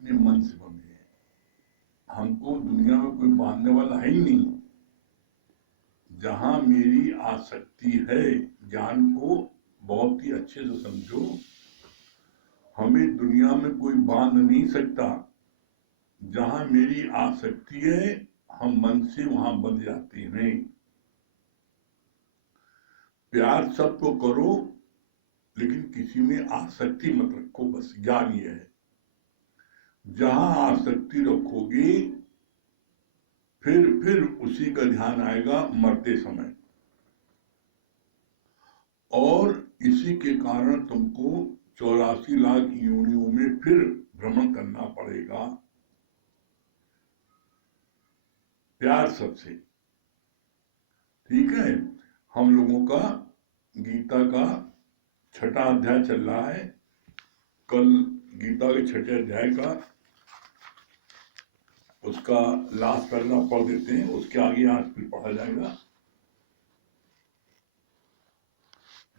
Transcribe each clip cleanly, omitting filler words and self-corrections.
अपने मन से बंधे हैं। हमको दुनिया में कोई बांधने वाला है ही नहीं। जहां मेरी आसक्ति है, ज्ञान को बहुत ही अच्छे से समझो, हमें दुनिया में कोई बांध नहीं सकता। जहां मेरी आसक्ति है, हम मन से वहां बंध जाते हैं। प्यार सबको करो, लेकिन किसी में आसक्ति मत रखो, बस ज्ञान ये है। जहां आसक्ति रखोगे, फिर उसी का ध्यान आएगा मरते समय, और इसी के कारण तुमको 84 लाख योनियों में फिर भ्रमण करना पड़ेगा। प्यार सबसे, ठीक है। हम लोगों का गीता का 6वां अध्याय चल रहा है। कल गीता के 6वें अध्याय का उसका लास्ट पैराग्राफ पढ़ देते हैं, उसके आगे आज फिर पढ़ा जाएगा।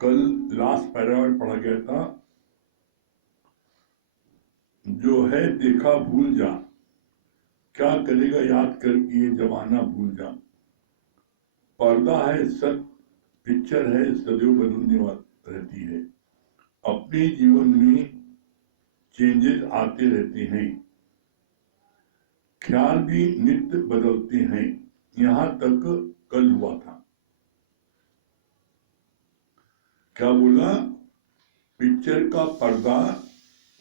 कल लास्ट पैराग्राफ पढ़ा गया था, जो है देखा भूल जा, क्या करेगा याद करके ये जमाना भूल जा। पर्दा है सत, पिक्चर है सदैव बदलने वाली रहती है। अपने जीवन में चेंजेस आते रहते हैं, ख्याल भी नित्य बदलते हैं। यहां तक कल हुआ था। क्या बोला? पिक्चर का पर्दा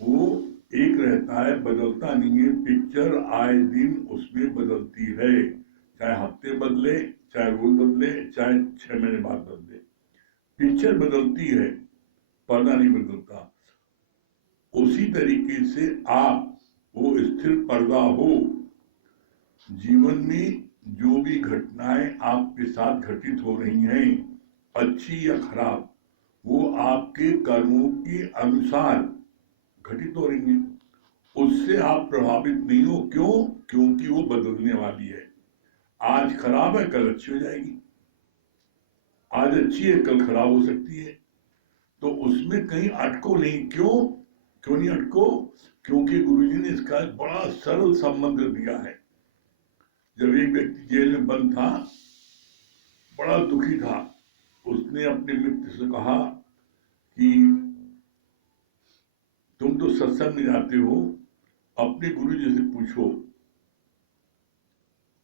वो एक रहता है, बदलता नहीं है। पिक्चर आए दिन उसमें बदलती है, चाहे हफ्ते बदले, चाहे रोज बदले, चाहे 6 महीने बाद बदले, पिक्चर बदलती है, पर्दा नहीं बदलता। उसी तरीके से आप वो स्थिर पर्दा हो। जीवन में जो भी घटनाएं आपके साथ घटित हो रही हैं, अच्छी या खराब, वो आपके कर्मों के अनुसार घटित हो रही हैं। उससे आप प्रभावित नहीं हो। क्यों? क्योंकि वो बदलने वाली है। आज खराब है, कल अच्छी हो जाएगी। आज अच्छी है, कल खराब हो सकती है। तो उसमें कहीं अटको नहीं। क्यों नहीं अटको? क्योंकि गुरुजी ने इसका एक बड़ा सरल संबंध दिया है। जब एक व्यक्ति जेल में बंद था, बड़ा दुखी था, उसने अपने मित्र से कहा कि तुम तो सत्संग में जाते हो, अपने गुरुजी से पूछो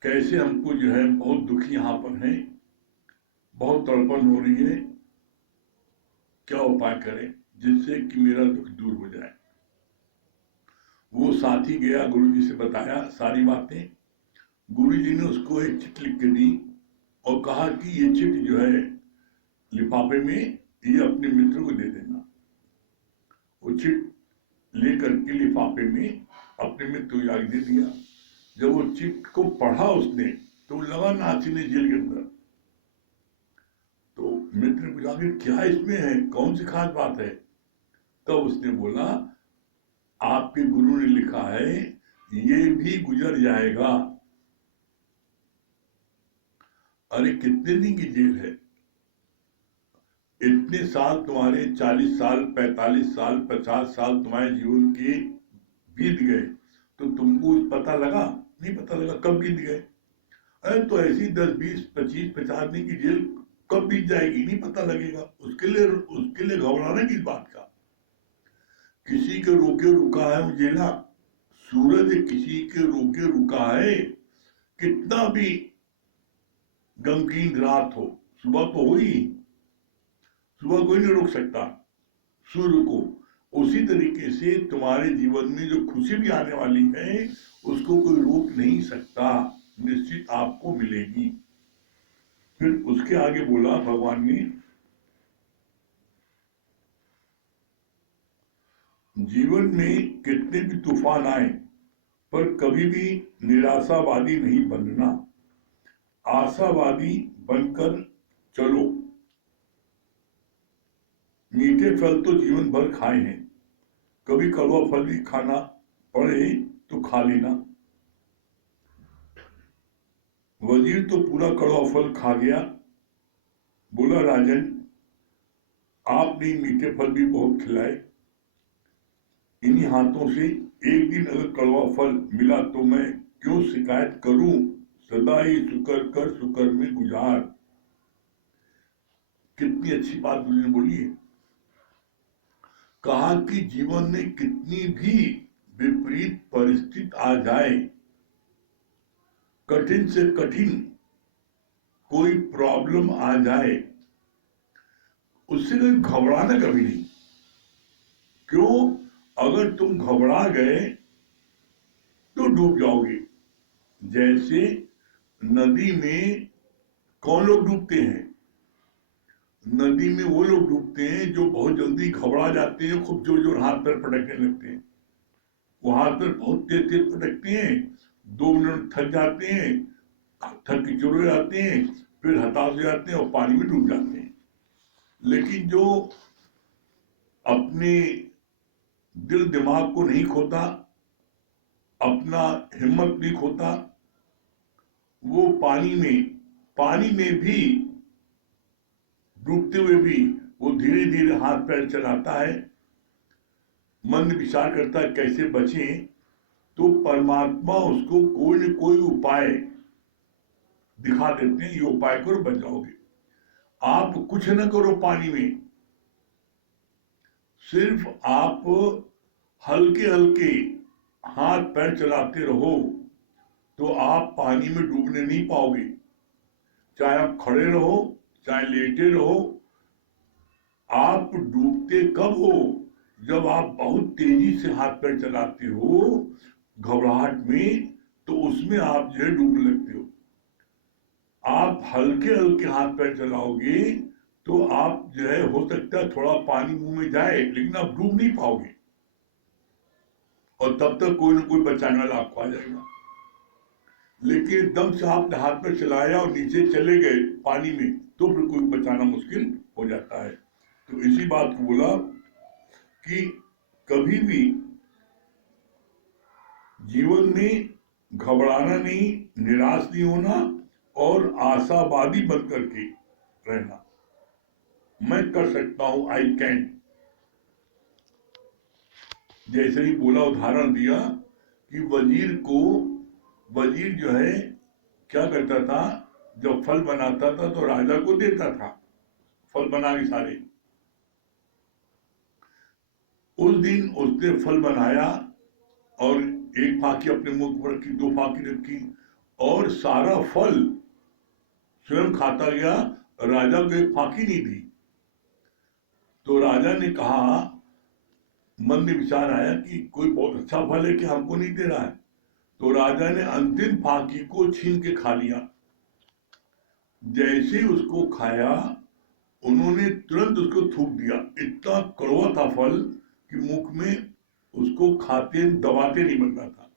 कैसे हमको जो है बहुत दुखी यहाँ पर है, बहुत तड़पन हो रही है, क्या उपाय करें जिससे कि मेरा दुख दूर हो जाए। वो साथी गया, गुरुजी से बताया सारी बातें। गुरुजी ने उसको एक चिट लिख के दी और कहा कि ये चिट जो है लिफाफे में, ये अपने मित्र को दे देना। वो चिट लेकर के लिफाफे में अपने मित्र को आगे दे दिया। जब वो चिट को पढ़ा उसने, तो लगा नाचने जेल के अंदर। तो मित्र ने पूछा कि क्या इसमें है, कौन सी खास बात है? तब उसने बोला, आपके गुरु ने लिखा है ये भी गुजर जाएगा। अरे कितने दिन की जेल है? इतने साल तुम्हारे, 40 साल, 45 साल, 50 साल तुम्हारे जीवन के बीत गए, तो तुमको पता लगा? नहीं पता लगा। कब बीत गए? अरे तो ऐसी 10, 20, 25, 50 दिन की जेल कब बीत जाएगी, नहीं पता लगेगा। उसके लिए घबराना किस बात का? किसी के रोके रुका है उजेला, सूरज किसी के रोके रुका है। कितना भी गमगीन रात हो, सुबह तो हुई, सुबह कोई नहीं रोक सकता सूर्य को। उसी तरीके से तुम्हारे जीवन में जो खुशी भी आने वाली है, उसको कोई रोक नहीं सकता, निश्चित आपको मिलेगी। फिर उसके आगे बोला भगवान ने, जीवन में कितने भी तूफान आए, पर कभी भी निराशावादी नहीं बनना, आशावादी बनकर चलो। मीठे फल तो जीवन भर खाए हैं, कभी कड़वा फल भी खाना पड़े तो खा लेना। वजीर तो पूरा कड़वा फल खा गया। बोला, राजन आपने मीठे फल भी बहुत खिलाए, इन्हीं हाथों से एक दिन अगर कड़वा फल मिला तो मैं क्यों शिकायत करूं, सदा ही शुक्र कर शुक्र में गुजार। कितनी अच्छी बात उन्होंने बोली है। कहा कि जीवन में कितनी भी विपरीत परिस्थिति आ जाए, कठिन से कठिन कोई प्रॉब्लम आ जाए, उससे कभी घबराना कभी नहीं। क्यों? अगर तुम घबरा गए तो डूब जाओगे। जैसे नदी में कौन लोग डूबते हैं? नदी में वो लोग डूबते हैं जो बहुत जल्दी घबरा जाते हैं, खूब जोर जोर हाथ पैर पटकने लगते हैं। वो हाथ पैर बहुत तेज तेज पटकते हैं, 2 मिनट थक जाते हैं, थक के चुर हो जाते हैं, फिर हताश हो जाते हैं और पानी में डूब जाते हैं। लेकिन जो अपने दिल दिमाग को नहीं खोता, अपना हिम्मत नहीं खोता, वो पानी में भी डूबते हुए भी वो धीरे धीरे हाथ पैर चलाता है, मन में विचार करता है कैसे बचे, तो परमात्मा उसको कोई न कोई उपाय दिखा देते हैं, ये उपाय करो बच जाओगे। आप कुछ न करो पानी में, सिर्फ आप हल्के हल्के हाथ पैर चलाते रहो तो आप पानी में डूबने नहीं पाओगे। चाहे आप खड़े रहो चाहे लेटे रहो, आप डूबते कब हो? जब आप बहुत तेजी से हाथ पैर चलाते हो घबराहट में, तो उसमें आप जो है डूबने लगते हो। आप हल्के हल्के हाथ पैर चलाओगे तो आप जो है हो सकता है थोड़ा पानी मुंह में जाए, लेकिन आप डूब नहीं पाओगे, और तब तक कोई ना कोई बचाने वाला आपको आ जाएगा। लेकिन एकदम से आपने हाथ पैर चलाया और नीचे चले गए पानी में, तो फिर कोई बचाना मुश्किल हो जाता है। तो इसी बात को बोला कि कभी भी जीवन में घबराना नहीं, निराश नहीं होना, और आशावादी बन करके रहना। मैं कर सकता हूं, आई कैन। जैसे ही बोला, उदाहरण दिया कि वजीर जो है क्या करता था, जब फल बनाता था तो राजा को देता था, फल बना के सारे। उस दिन उसने फल बनाया और एक फाकी अपने मुंह पर रखी, 2 फाकी रखी, और सारा फल स्वयं खाता गया, राजा को एक फाकी नहीं दी। तो राजा ने कहा, मन में विचार आया कि कोई बहुत अच्छा फल है कि हमको नहीं दे रहा है। तो राजा ने अंतिम फाकी को छीन के खा लिया। जैसे उसको खाया, उन्होंने तुरंत उसको थूक दिया। इतना कड़वा था फल कि मुख में उसको खाते दबाते नहीं बन रहा था।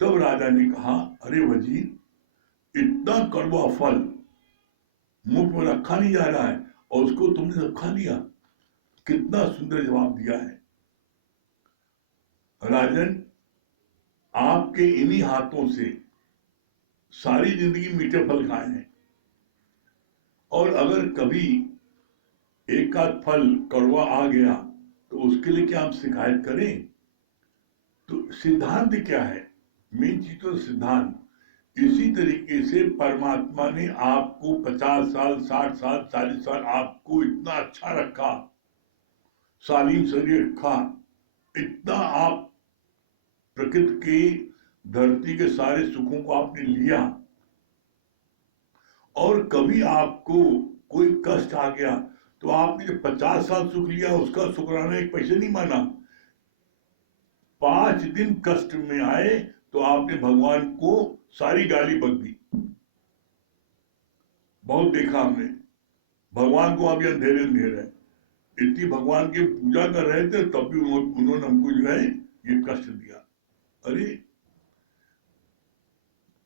तब राजा ने कहा, अरे वजीर, इतना कड़वा फल मुख में रखा नहीं जा रहा है और उसको तुमने सब खा लिया। कितना सुंदर जवाब दिया है। राजन, आपके इन्हीं हाथों से सारी जिंदगी मीठे फल खाए हैं, और अगर कभी एक आध फल कड़वा आ गया तो उसके लिए क्या हम शिकायत करें? तो सिद्धांत क्या है? मेन चीज तो सिद्धांत। इसी तरीके से परमात्मा ने आपको 50 साल, 60 साल, 40 साल आपको इतना अच्छा रखा, शालीन शरीर रखा, इतना आप प्रकृति की, धरती के सारे सुखों को आपने लिया, और कभी आपको कोई कष्ट आ गया तो आपने जो 50 साल सुख लिया उसका शुक्राना एक पैसे नहीं माना। 5 दिन कष्ट में आए तो आपने भगवान को सारी गाली बक दी। बहुत देखा हमने, भगवान को अभी अंधेरे अंधेरे है, इतनी भगवान की पूजा कर रहे थे तब भी उन्होंने हमको जो है ये कष्ट दिया। अरे,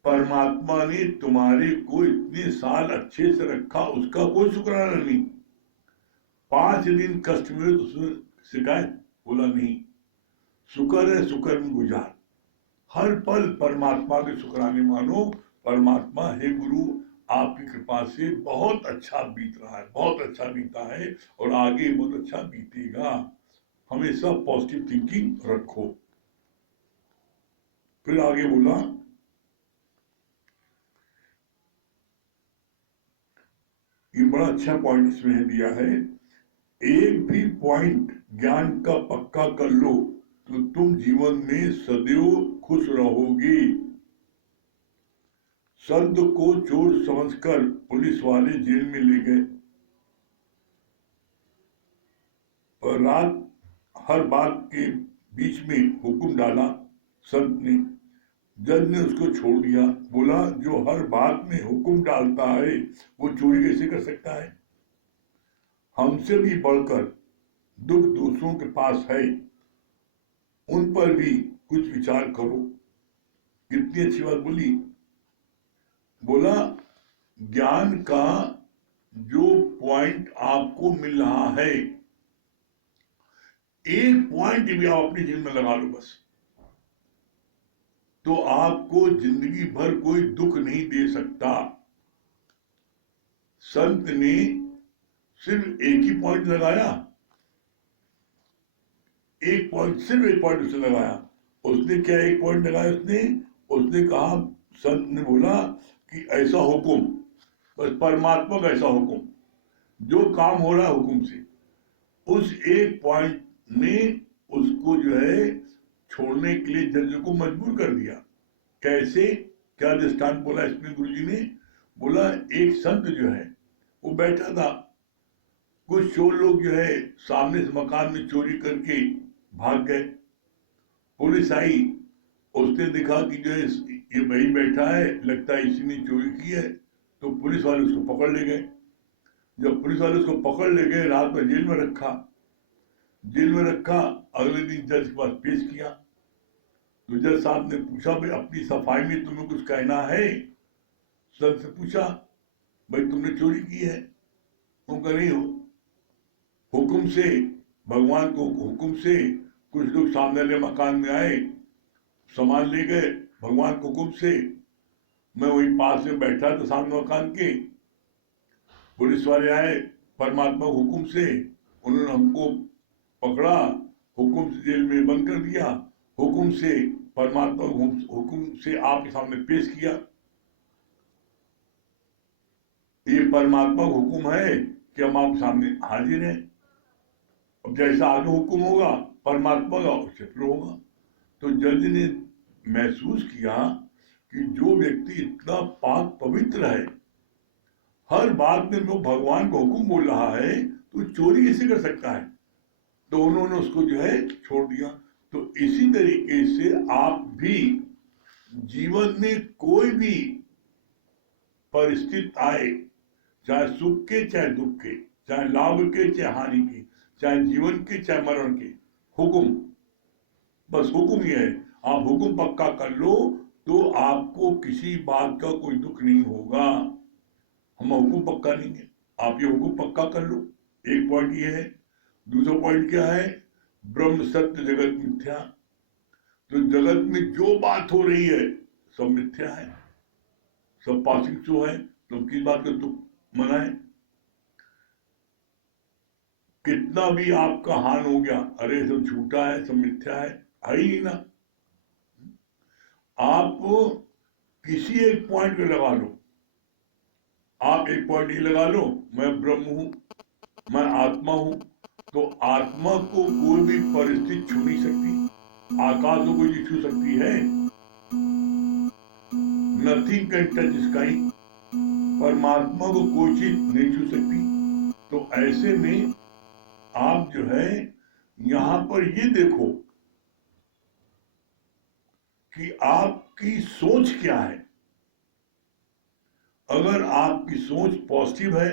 परमात्मा ने तुम्हारे को इतने साल अच्छे से रखा, उसका कोई शुक्राना नहीं। 5 दिन कष्ट में तो शिकायत? बोला नहीं, शुक्र है, शुक्र में गुजार। हर पल परमात्मा के शुक्राने मानो। परमात्मा, हे गुरु, आपकी कृपा से बहुत अच्छा बीत रहा है, बहुत अच्छा बीता है और आगे बहुत अच्छा बीतेगा। हमेशा पॉजिटिव थिंकिंग रखो। फिर आगे बोला, ये बड़ा अच्छा पॉइंट इसमें दिया है, एक भी पॉइंट ज्ञान का पक्का कर लो तो तुम जीवन में सदैव खुश रहोगे। संत को चोर समझकर पुलिस वाले जेल में ले गए, और रात हर बात के बीच में हुक्म डाला संत ने। जज ने उसको छोड़ दिया, बोला जो हर बात में हुक्म डालता है वो चोरी कैसे कर सकता है। हमसे भी बढ़कर दुख दूसरों के पास है, उन पर भी कुछ विचार करो। कितनी अच्छी बात बोली। बोला ज्ञान का जो पॉइंट आपको मिल रहा है, एक पॉइंट भी आप अपने जीवन में लगा लो बस, तो आपको जिंदगी भर कोई दुख नहीं दे सकता। संत ने सिर्फ एक ही पॉइंट लगाया, एक पॉइंट, सिर्फ एक पॉइंट उसने लगाया। उसने क्या एक पॉइंट लगाया, उसने कहा, संत ने बोला कि ऐसा हुक्म, बस परमात्मा का ऐसा हुक्म, जो काम हो रहा है हुक्म से। उस एक पॉइंट ने उसको जो है छोड़ने के लिए जज को मजबूर कर दिया। कैसे, क्या दृष्टांत बोला इसमें गुरुजी ने? बोला एक संत जो है वो बैठा था, कुछ चोर लोग जो है सामने से मकान में चोरी करके भाग गए। पुलिस आई, उसने देखा कि जो है ये वही बैठा है, लगता है इसी ने चोरी की है, तो पुलिस वाले उसको पकड़ ले गए। जब पुलिस वाले उसको पकड़ ले गए, रात में जेल में रखा। अगले दिन जज के पास पेश किया, तो जज साहब ने पूछा, भाई अपनी सफाई में तुम्हें कुछ कहना है? संत से पूछा, भाई तुमने चोरी की है? उनका नहीं हो, हुक्म से, भगवान को हुक्म से कुछ लोग सामने वाले मकान में आए, सामान ले गए, भगवान के हुक्म से। मैं वही पास में बैठा था सामने मकान के, पुलिस वाले आए, परमात्मा हुक्म से उन्होंने हमको पकड़ा, हुक्म से जेल में बंद कर दिया, हुक्म से परमात्मा हुक्म से आपके सामने पेश किया। ये परमात्मा हुक्म है कि हम आपके सामने हाजिर हैं। अब जैसा आगे हुक्म होगा परमात्मा का, उससे फिर होगा। तो जज ने महसूस किया कि जो व्यक्ति इतना पाक पवित्र है, हर बात में वो भगवान का हुक्म बोल रहा है, तो चोरी कैसे कर सकता है? तो उन्होंने उसको जो है छोड़ दिया। तो इसी तरीके से आप भी जीवन में कोई भी परिस्थिति आए, चाहे सुख के चाहे दुख के, चाहे लाभ के चाहे हानि के, चाहे जीवन के चाहे मरण के, हुक्म, बस हुक्म ही है। आप हुक्म पक्का कर लो तो आपको किसी बात का कोई दुख नहीं होगा। हम हुक्म पक्का नहीं है, आप ये हुक्म पक्का कर लो। एक पॉइंट ये है। दूसरा पॉइंट क्या है? ब्रह्म सत्य जगत मिथ्या। तो जगत में जो बात हो रही है सब मिथ्या है, सब पासिंग शो है, तो किस बात का दुख मनाए? कितना भी आपका हान हो गया, अरे सब झूठा है, सब मिथ्या है ही ना। आप किसी एक पॉइंट पे लगा लो, आप एक पॉइंट ये लगा लो, मैं ब्रह्म हूं, मैं आत्मा हूं, तो आत्मा को कोई भी परिस्थिति छू नहीं सकती। आकाश को कोई छू सकती है? Nothing can touch sky. परमात्मा को कोई चीज नहीं छू सकती। तो ऐसे में आप जो है यहां पर ये देखो कि आपकी सोच क्या है। अगर आपकी सोच पॉजिटिव है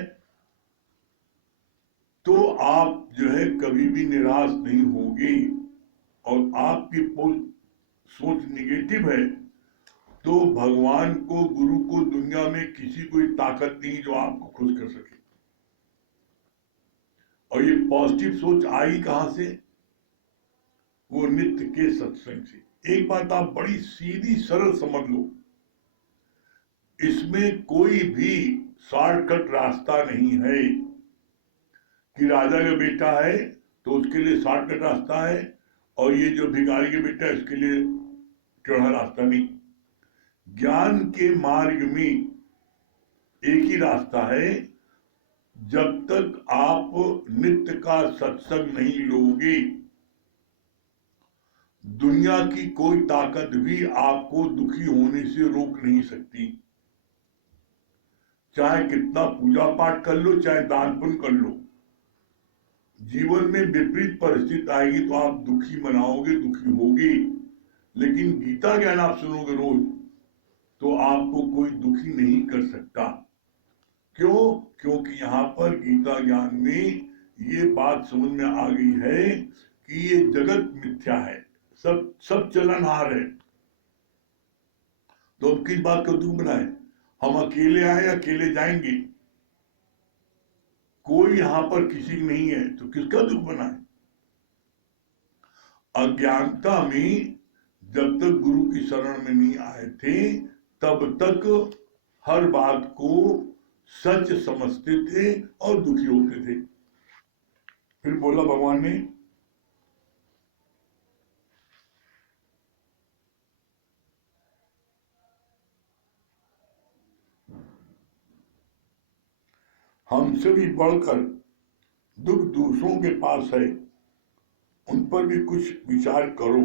तो आप जो है कभी भी निराश नहीं होगे, और आपकी सोच निगेटिव है तो भगवान को, गुरु को, दुनिया में किसी कोई ताकत नहीं जो आपको खुश कर सके। और ये पॉजिटिव सोच आई कहां से? वो नित्य के सत्संग से। एक बात आप बड़ी सीधी सरल समझ लो, इसमें कोई भी शॉर्टकट रास्ता नहीं है कि राजा का बेटा है तो उसके लिए शॉर्टकट रास्ता है, और ये जो भिखारी के बेटा है उसके लिए टेढ़ा रास्ता नहीं। ज्ञान के मार्ग में एक ही रास्ता है, जब तक आप नित्य का सत्संग नहीं लोगे, दुनिया की कोई ताकत भी आपको दुखी होने से रोक नहीं सकती। चाहे कितना पूजा पाठ कर लो, चाहे दान पुण्य कर लो, जीवन में विपरीत परिस्थिति आएगी तो आप दुखी मनाओगे, दुखी होगे। लेकिन गीता ज्ञान आप सुनोगे रोज, तो आपको कोई दुखी नहीं कर सकता। क्यों? क्योंकि यहाँ पर गीता ज्ञान में ये बात समझ में आ गई है कि ये जगत मिथ्या है, सब चलनहार है। तो हम किस बात का दुख बनाए? हम अकेले आए, अकेले जाएंगे, कोई यहां पर किसी की नहीं है, तो किसका दुख बनाए? अज्ञानता में जब तक गुरु की शरण में नहीं आए थे, तब तक हर बात को सच समझते थे और दुखी होते थे। फिर बोला भगवान ने, हमसे भी बढ़कर दुख दूसरों के पास है, उन पर भी कुछ विचार करो।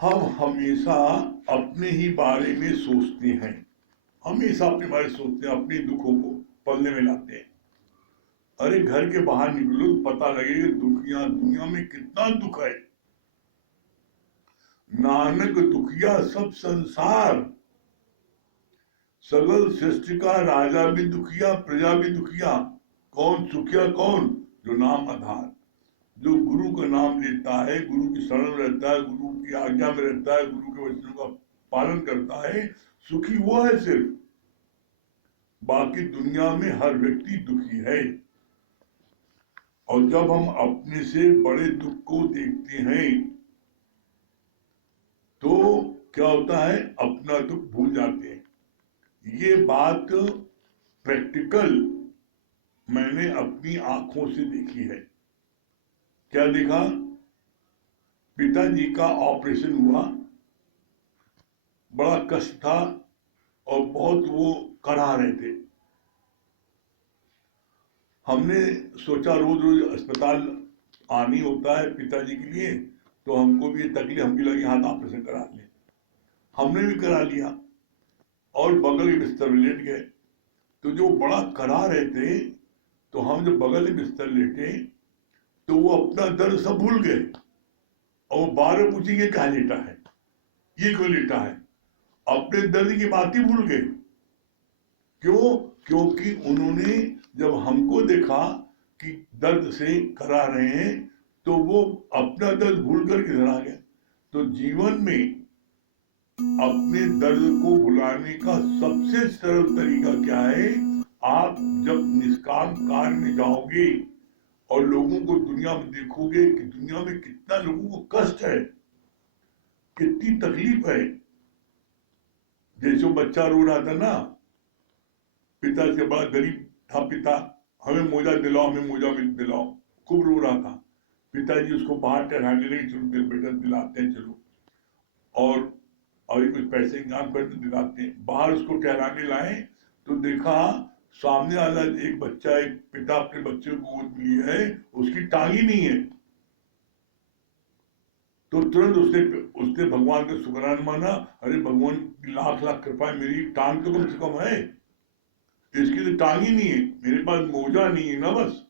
हम हमेशा अपने ही बारे में सोचते हैं, हमेशा अपने बारे में सोचते हैं, अपने दुखों को पल्ले में लाते हैं। अरे घर के बाहर निकलो तो पता लगेगा दुनिया में कितना दुख है। नानक दुखिया सब संसार, सगल सृष्टि का राजा भी दुखिया, प्रजा भी दुखिया। कौन सुखिया? कौन? जो नाम आधार, जो गुरु का नाम लेता है, गुरु की शरण रहता है, गुरु की आज्ञा में रहता है, गुरु के वचनों का पालन करता है, सुखी वो है सिर्फ। बाकी दुनिया में हर व्यक्ति दुखी है। और जब हम अपने से बड़े दुख को देखते हैं तो क्या होता है? अपना दुख भूल जाते हैं। ये बात प्रैक्टिकल मैंने अपनी आंखों से देखी है। क्या देखा? पिताजी का ऑपरेशन हुआ, बड़ा कष्ट था और बहुत वो करा रहे थे। हमने सोचा रोज रोज अस्पताल आनी होता है पिताजी के लिए, तो हमको भी ये तकलीफ, हम भी लगी हाथ ऑपरेशन करा ले। हमने भी करा लिया और बगल के बिस्तर में लेट गए। तो जो बड़ा करा रहे थे, तो हम जब बगल के बिस्तर लेटे तो वो अपना दर्द सब भूल गए और वो बार पूछेंगे कहाँ लेटा है, ये क्यों लेटा है, अपने दर्द की बात ही भूल गए। क्यों? क्योंकि उन्होंने जब हमको देखा कि दर्द से करा रहे हैं, तो वो अपना दर्द भूल कर किधर आ गया। तो जीवन में अपने दर्द को भुलाने का सबसे सरल तरीका क्या है? आप जब निष्काम कार्य में जाओगे और लोगों को दुनिया में देखोगे कि दुनिया में कितना लोगों को कष्ट है, कितनी तकलीफ है। जैसे बच्चा रो रहा था ना, पिता से बड़ा गरीब था पिता, हमें मोजा दिलाओ, हमें मोजा दिलाओ, खूब रो रहा था। पिताजी उसको बाहर टहराने लगे, चलो दिल बेटा दिलाते हैं, चलो, और अभी कुछ पैसे इंतजाम करके दिलाते हैं। बाहर उसको टहराने लाए तो देखा सामने वाला एक बच्चा, एक पिता अपने बच्चे को गोद लिए है, उसकी टांग ही नहीं है। तो तुरंत उसने भगवान का शुक्राना माना, अरे भगवान की लाख लाख कृपा है, मेरी टांग तो कम से कम है, इसकी तो टांग ही नहीं है, मेरे पास मोजा नहीं है ना, बस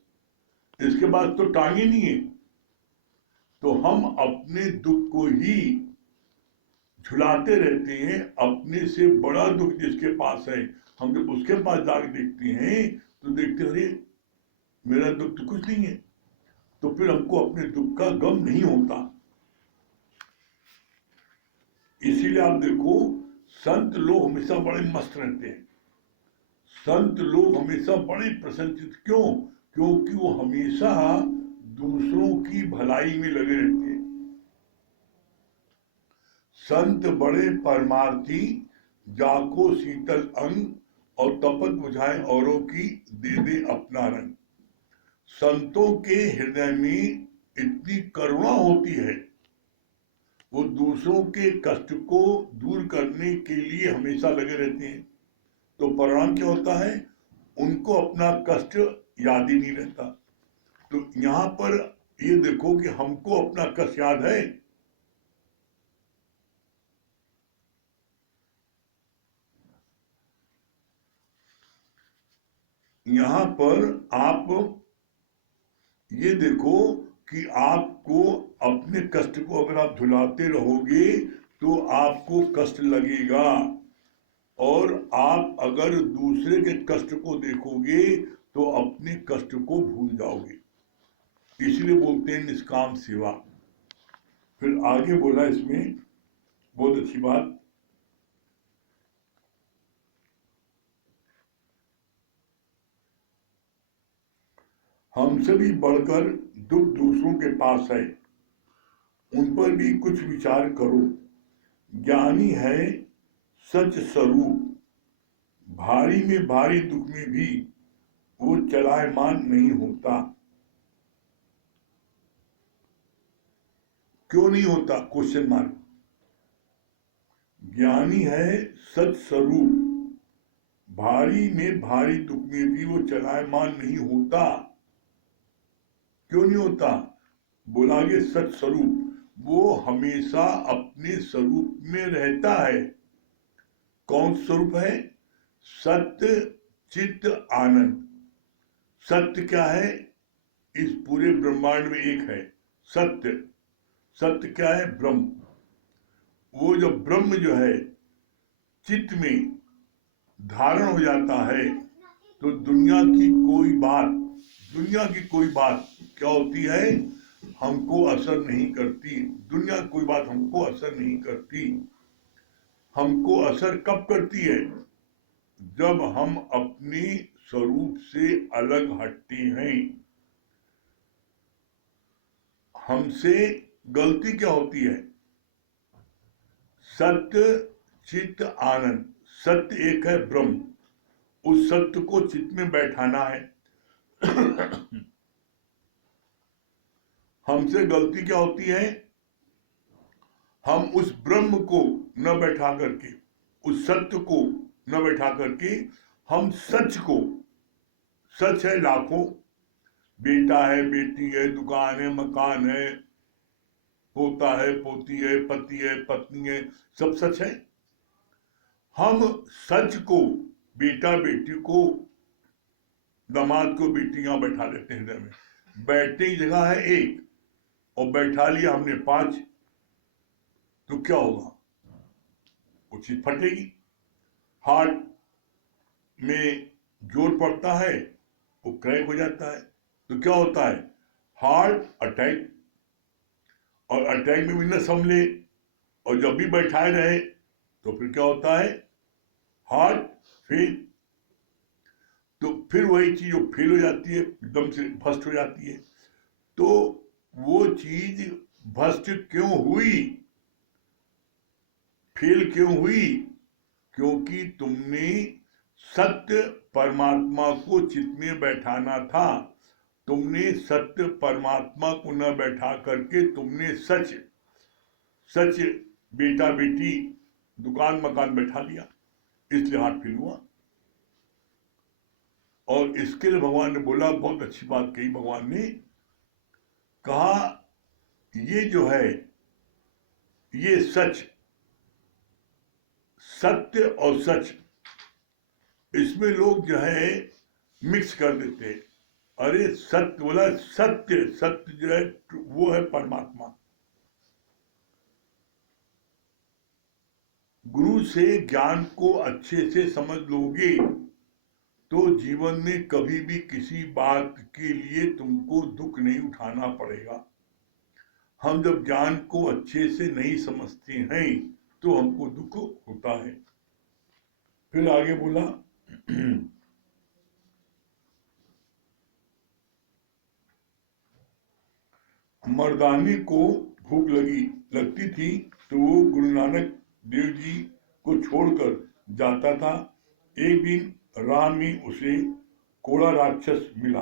इसके बाद तो टांग ही नहीं है। तो हम अपने दुख को ही झुलाते रहते हैं। अपने से बड़ा दुख जिसके पास है, हम जब उसके पास जाकर देखते हैं तो देखते हैं अरे मेरा दुख तो कुछ नहीं है, तो फिर हमको अपने दुख का गम नहीं होता। इसीलिए आप देखो संत लोग हमेशा बड़े मस्त रहते हैं, संत लोग हमेशा बड़े प्रसन्नचित। क्यों? क्योंकि वो हमेशा दूसरों की भलाई में लगे रहते हैं। संत बड़े परमार्थी, जाको शीतल अंग, और तपत बुझाए औरों की, दे दे अपना रंग। संतों के हृदय में इतनी करुणा होती है, वो दूसरों के कष्ट को दूर करने के लिए हमेशा लगे रहते हैं। तो परिणाम क्या होता है, उनको अपना कष्ट याद ही नहीं रहता। तो यहां पर ये देखो कि हमको अपना कष्ट याद है। यहां पर आप ये देखो कि आपको अपने कष्ट को अगर आप झुलाते रहोगे तो आपको कष्ट लगेगा, और आप अगर दूसरे के कष्ट को देखोगे तो अपने कष्ट को भूल जाओगे। इसलिए बोलते हैं निष्काम सेवा। फिर आगे बोला इसमें बहुत अच्छी बात, हमसे भी बढ़कर दुख दूसरों के पास है, उन पर भी कुछ विचार करो। ज्ञानी है सच स्वरूप, भारी में भारी दुख में भी वो चलायमान नहीं होता। क्यों नहीं होता, क्वेश्चन मार्क। ज्ञानी है सच स्वरूप, भारी में भारी दुख में भी वो चलायमान नहीं होता। क्यों नहीं होता, बोलागे सच स्वरूप, वो हमेशा अपने स्वरूप में रहता है। कौन स्वरूप है, सत्य चित्त आनंद। सत्य क्या है, इस पूरे ब्रह्मांड में एक है सत्य। सत्य क्या है, ब्रह्म। वो जो ब्रह्म जो है चित्त में धारण हो जाता है तो दुनिया की कोई बात क्या होती है, हमको असर नहीं करती। दुनिया कोई बात हमको असर नहीं करती। हमको असर कब करती है, जब हम अपने स्वरूप से अलग हटते हैं। हमसे गलती क्या होती है, सत्य चित्त आनंद। सत्य एक है ब्रह्म, उस सत्य को चित्त में बैठाना है। हमसे गलती क्या होती है, हम उस ब्रह्म को न बैठा करके, उस सत्य को न बैठा करके, हम सच को, सच है लाखों, बेटा है, बेटी है, दुकान है, मकान है, पोता है, पोती है, पति है, पत्नी है, सब सच है। हम सच को, बेटा बेटी को, दामाद को, बेटी यहां बैठा लेते हैं हृदय में। बैठने की जगह है एक, और बैठा लिया हमने 5, तो क्या होगा, वो चीज फटेगी। हार्ट में जोर पड़ता है, वो क्रैक हो जाता है, तो क्या होता है, हार्ट अटैक। और अटैक में भी न संभले और जब भी बैठाए रहे तो फिर क्या होता है, हार्ट फेल। तो फिर वही चीज जो फेल हो जाती है, एकदम से भ्रष्ट हो जाती है। तो वो चीज भ्रष्ट क्यों हुई, फेल क्यों हुई, क्योंकि तुमने सत्य परमात्मा को चित्त में बैठाना था। तुमने सत्य परमात्मा को न बैठा करके तुमने सच बेटा बेटी दुकान मकान बैठा लिया, इसलिए हार्ट फेल हुआ। और इसके लिए भगवान ने बोला, बहुत अच्छी बात कही भगवान ने, कहा ये जो है, ये सच, सत्य और सच, इसमें लोग जो है मिक्स कर देते हैं। अरे सत्य बोला, सत्य जो है वो है परमात्मा। गुरु से ज्ञान को अच्छे से समझ लोगे तो जीवन में कभी भी किसी बात के लिए तुमको दुख नहीं उठाना पड़ेगा। हम जब ज्ञान को अच्छे से नहीं समझते हैं तो हमको दुख होता है। फिर आगे बोला, मर्दानी को भूख लगती थी तो वो गुरु नानक देव जी को छोड़कर जाता था। एक दिन राह में उसे कोड़ा राक्षस मिला।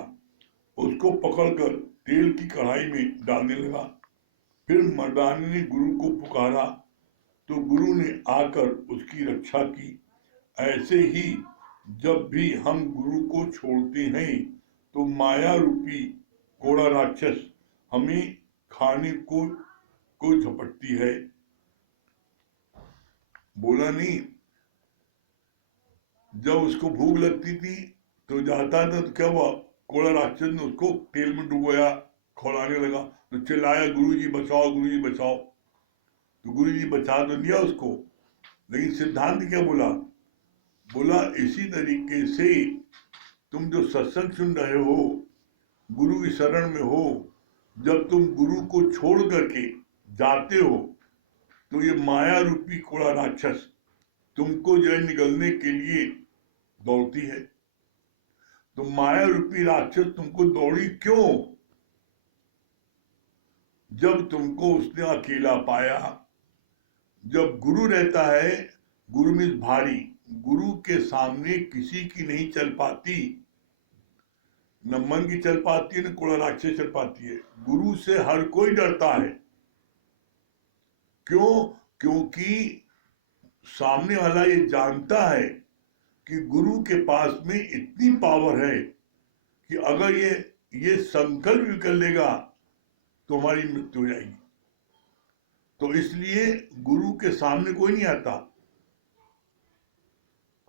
उसको पकड़कर तेल की कढ़ाई में डालने लगा। फिर मर्दानी ने गुरु को पुकारा तो गुरु ने आकर उसकी रक्षा की। ऐसे ही जब भी हम गुरु को छोड़ते हैं तो माया रूपी कोड़ा राक्षस हमें खाने को झपटती है। बोला नहीं, जब उसको भूख लगती थी तो जाता था तो क्या हुआ, कोड़ा राक्षस ने उसको तेल में डुबोया, खौलाने लगा तो चिल्लाया गुरुजी बचाओ, गुरुजी बचाओ। तो गुरुजी बचा तो दिया उसको, लेकिन सिद्धांत क्या बोला, बोला इसी तरीके से तुम जो सत्संग सुन रहे हो, गुरु की शरण में हो, जब तुम गुरु को छोड़ करके जाते हो तो ये माया रूपी कोड़ा राक्षस तुमको जो निगलने के लिए दौड़ती है। तो माया रूपी राक्षस तुमको दौड़ी क्यों? जब तुमको उसने अकेला पाया। जब गुरु रहता है, गुरु में भारी, गुरु के सामने किसी की नहीं चल पाती, न मन की चल पाती है, न कोड़ा राक्षस चल पाती है। गुरु से हर कोई डरता है। क्यों? क्योंकि सामने वाला ये जानता है कि गुरु के पास में इतनी पावर है कि अगर ये संकल्प भी कर लेगा तो हमारी मृत्यु हो जाएगी। तो इसलिए गुरु के सामने कोई नहीं आता,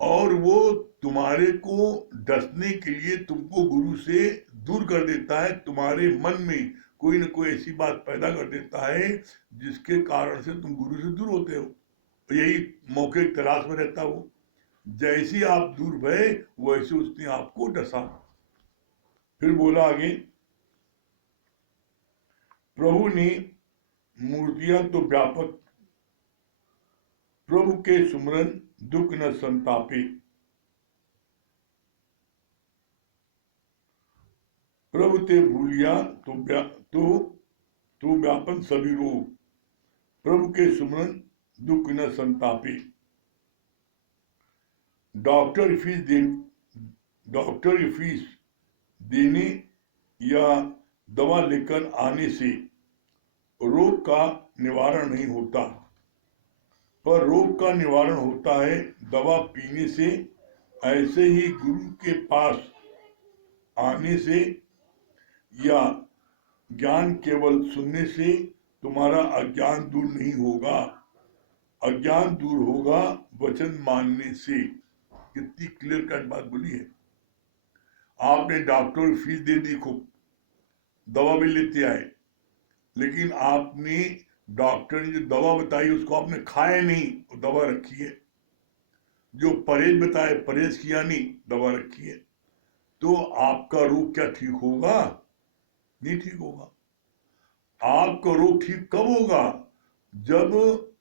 और वो तुम्हारे को डसने के लिए तुमको गुरु से दूर कर देता है। तुम्हारे मन में कोई न कोई ऐसी बात पैदा कर देता है जिसके कारण से तुम गुरु से दूर होते हो। यही मौके की तलाश में रहता हो। जैसे आप दूर भये वैसे उसने आपको डसा। फिर बोला आगे, प्रभु ने मूर्तियां तो व्यापक, प्रभु के सुमरन दुख न संतापे। प्रभु ते भूलिया तो व्यापन सभी रोग, प्रभु के सुमरन दुख न संतापे। डॉक्टर फीस देने या दवा लेकर आने से रोग का निवारण नहीं होता, पर रोग का निवारण होता है दवा पीने से। ऐसे ही गुरु के पास आने से या ज्ञान केवल सुनने से तुम्हारा अज्ञान दूर नहीं होगा। अज्ञान दूर होगा वचन मानने से। कितनी क्लियर कट बात बोली है। आपने डॉक्टर फीस दे दी, खूब दवा भी लेते आए, लेकिन आपने डॉक्टर ने जो दवा बताई उसको आपने खाया नहीं, वो दवा रखी है। जो परहेज बताए परहेज किया नहीं, दवा रखी है। तो आपका रोग क्या ठीक होगा? नहीं ठीक होगा। आपका रोग ठीक कब होगा? जब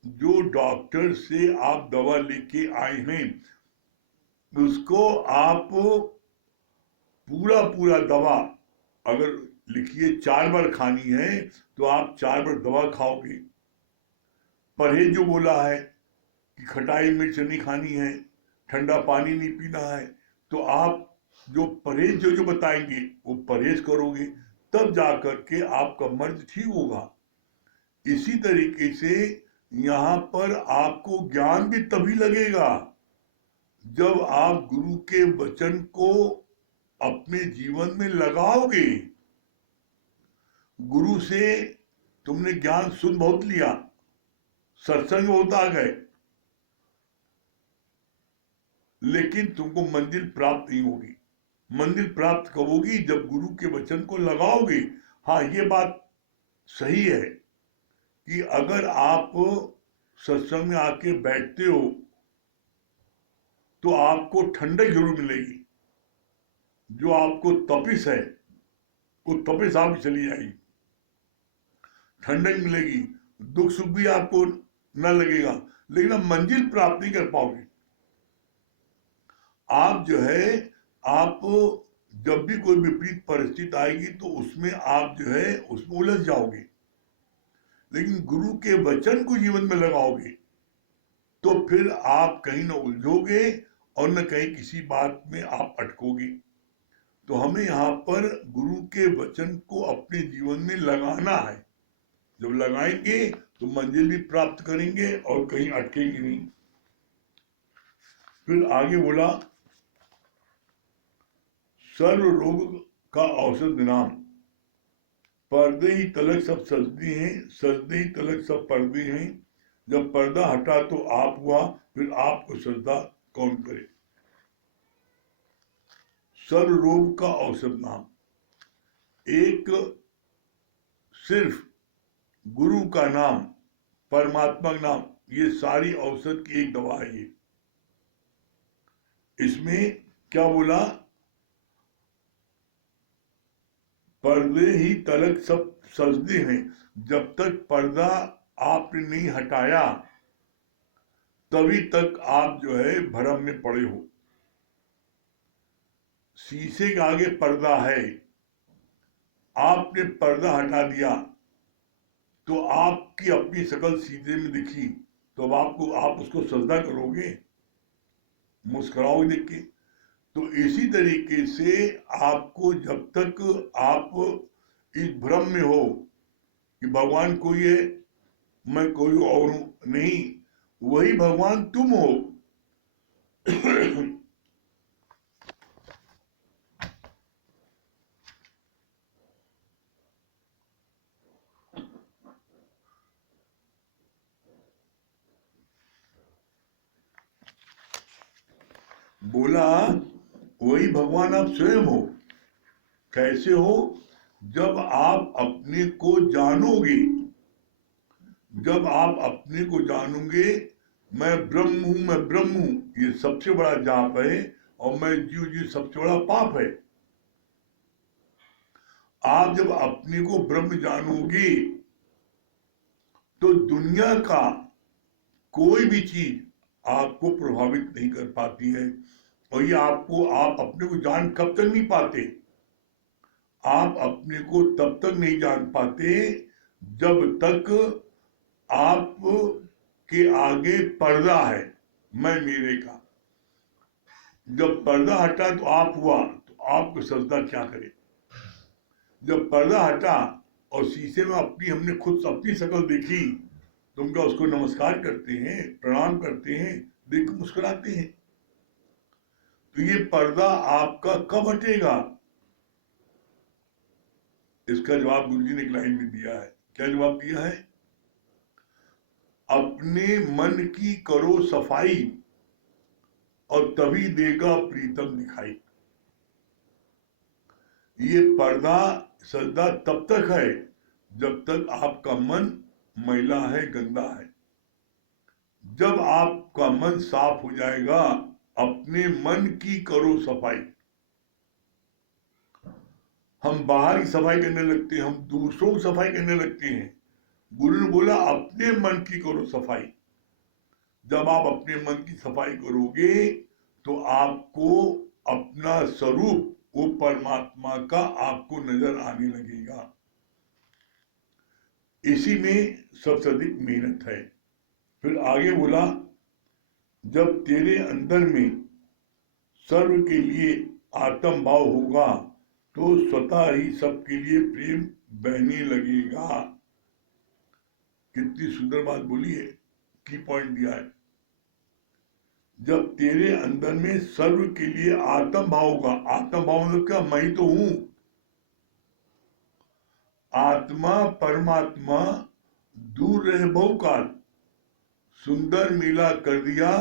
जो डॉक्टर से आप दवा लेके आए हैं उसको आप पूरा दवा, अगर लिखिए 4 बार खानी है तो आप 4 बार दवा खाओगे। परहेज जो बोला है कि खटाई मिर्च नहीं खानी है, ठंडा पानी नहीं पीना है, तो आप जो परहेज जो बताएंगे वो परहेज करोगे, तब जाकर के आपका मर्ज ठीक होगा। इसी तरीके से यहाँ पर आपको ज्ञान भी तभी लगेगा जब आप गुरु के वचन को अपने जीवन में लगाओगे। गुरु से तुमने ज्ञान सुन बहुत लिया, सत्संग बहुत आ गए, लेकिन तुमको मंजिल प्राप्त नहीं होगी। मंजिल प्राप्त कब होगी? जब गुरु के वचन को लगाओगे। हाँ, ये बात सही है कि अगर आप सत्संग में आके बैठते हो तो आपको ठंडक जरूर मिलेगी। जो आपको तपिश है वो तपिश आप चली जाएगी, ठंडक मिलेगी, दुख सुख भी आपको न लगेगा, लेकिन आप मंजिल प्राप्त नहीं कर पाओगे। आप जो है, आप जब भी कोई विपरीत परिस्थिति आएगी तो उसमें आप जो है उसमें उलझ जाओगे। लेकिन गुरु के वचन को जीवन में लगाओगे तो फिर आप कहीं न उलझोगे और न कहीं किसी बात में आप अटकोगे। तो हमें यहाँ पर गुरु के वचन को अपने जीवन में लगाना है। जब लगाएंगे तो मंजिल भी प्राप्त करेंगे और कहीं अटकेंगे नहीं। फिर आगे बोला, सर्व रोग का औषध नाम, पर्दे ही तलक सब सजदे हैं, सजदे ही तलक सब पर्दे हैं। जब पर्दा हटा तो आप हुआ, फिर आपको सजदा कौन करे। सर्व रोग का औषध नाम, एक सिर्फ गुरु का नाम, परमात्मा का नाम, ये सारी औषध की एक दवा है। ये इसमें क्या बोला, पर्दे ही तलक सब सजदे हैं। जब तक पर्दा आपने नहीं हटाया तभी तक आप जो है भ्रम में पड़े हो। शीशे के आगे पर्दा है, आपने पर्दा हटा दिया तो आपकी अपनी शकल शीशे में दिखी, तो अब आप उसको सजदा करोगे, मुस्कुराओगे देख के। तो इसी तरीके से आपको जब तक आप इस भ्रम में हो कि भगवान कोई है, मैं कोई और नहीं, वही भगवान तुम हो। बोला वही भगवान आप स्वयं हो। कैसे हो? जब आप अपने को जानोगे, जब आप अपने को जानोगे, मैं ब्रह्म हूं, मैं ब्रह्म हूं, ये सबसे बड़ा जाप है, और मैं जीव जीव सबसे बड़ा पाप है। आप जब अपने को ब्रह्म जानोगे तो दुनिया का कोई भी चीज आपको प्रभावित नहीं कर पाती है। और ये आप अपने को जान कब तक नहीं पाते, आप अपने को तब तक नहीं जान पाते जब तक आप के आगे पर्दा है, मैं मेरे का। जब पर्दा हटा तो आप हुआ, तो आपको सजदा क्या करे। जब पर्दा हटा और शीशे में हमने खुद अपनी शक्ल देखी, तो हम क्या उसको नमस्कार करते हैं, प्रणाम करते हैं, देख मुस्कुराते हैं। तो ये पर्दा आपका कब हटेगा? इसका जवाब गुरु जी ने एक लाइन में दिया है। क्या जवाब दिया है? अपने मन की करो सफाई और तभी देगा प्रीतम दिखाई। ये पर्दा सजदा तब तक है जब तक आपका मन मैला है, गंदा है। जब आपका मन साफ हो जाएगा, अपने मन की करो सफाई। हम बाहर की सफाई करने लगते हैं, हम दूसरों की सफाई करने लगते हैं। गुरु ने बोला अपने मन की करो सफाई। जब आप अपने मन की सफाई करोगे तो आपको अपना स्वरूप, वो परमात्मा का आपको नजर आने लगेगा। इसी में सबसे अधिक मेहनत है। फिर आगे बोला, जब तेरे अंदर में सर्व के लिए आत्म भाव होगा तो स्वतः ही सबके लिए प्रेम बहने लगेगा। कितनी सुंदर बात बोली है, की पॉइंट दिया है। जब तेरे अंदर में सर्व के लिए आत्म भाव होगा, आत्म भाव मतलब क्या, मैं तो हूं। आत्मा परमात्मा दूर रहे बहुकाल, सुंदर मिला कर दिया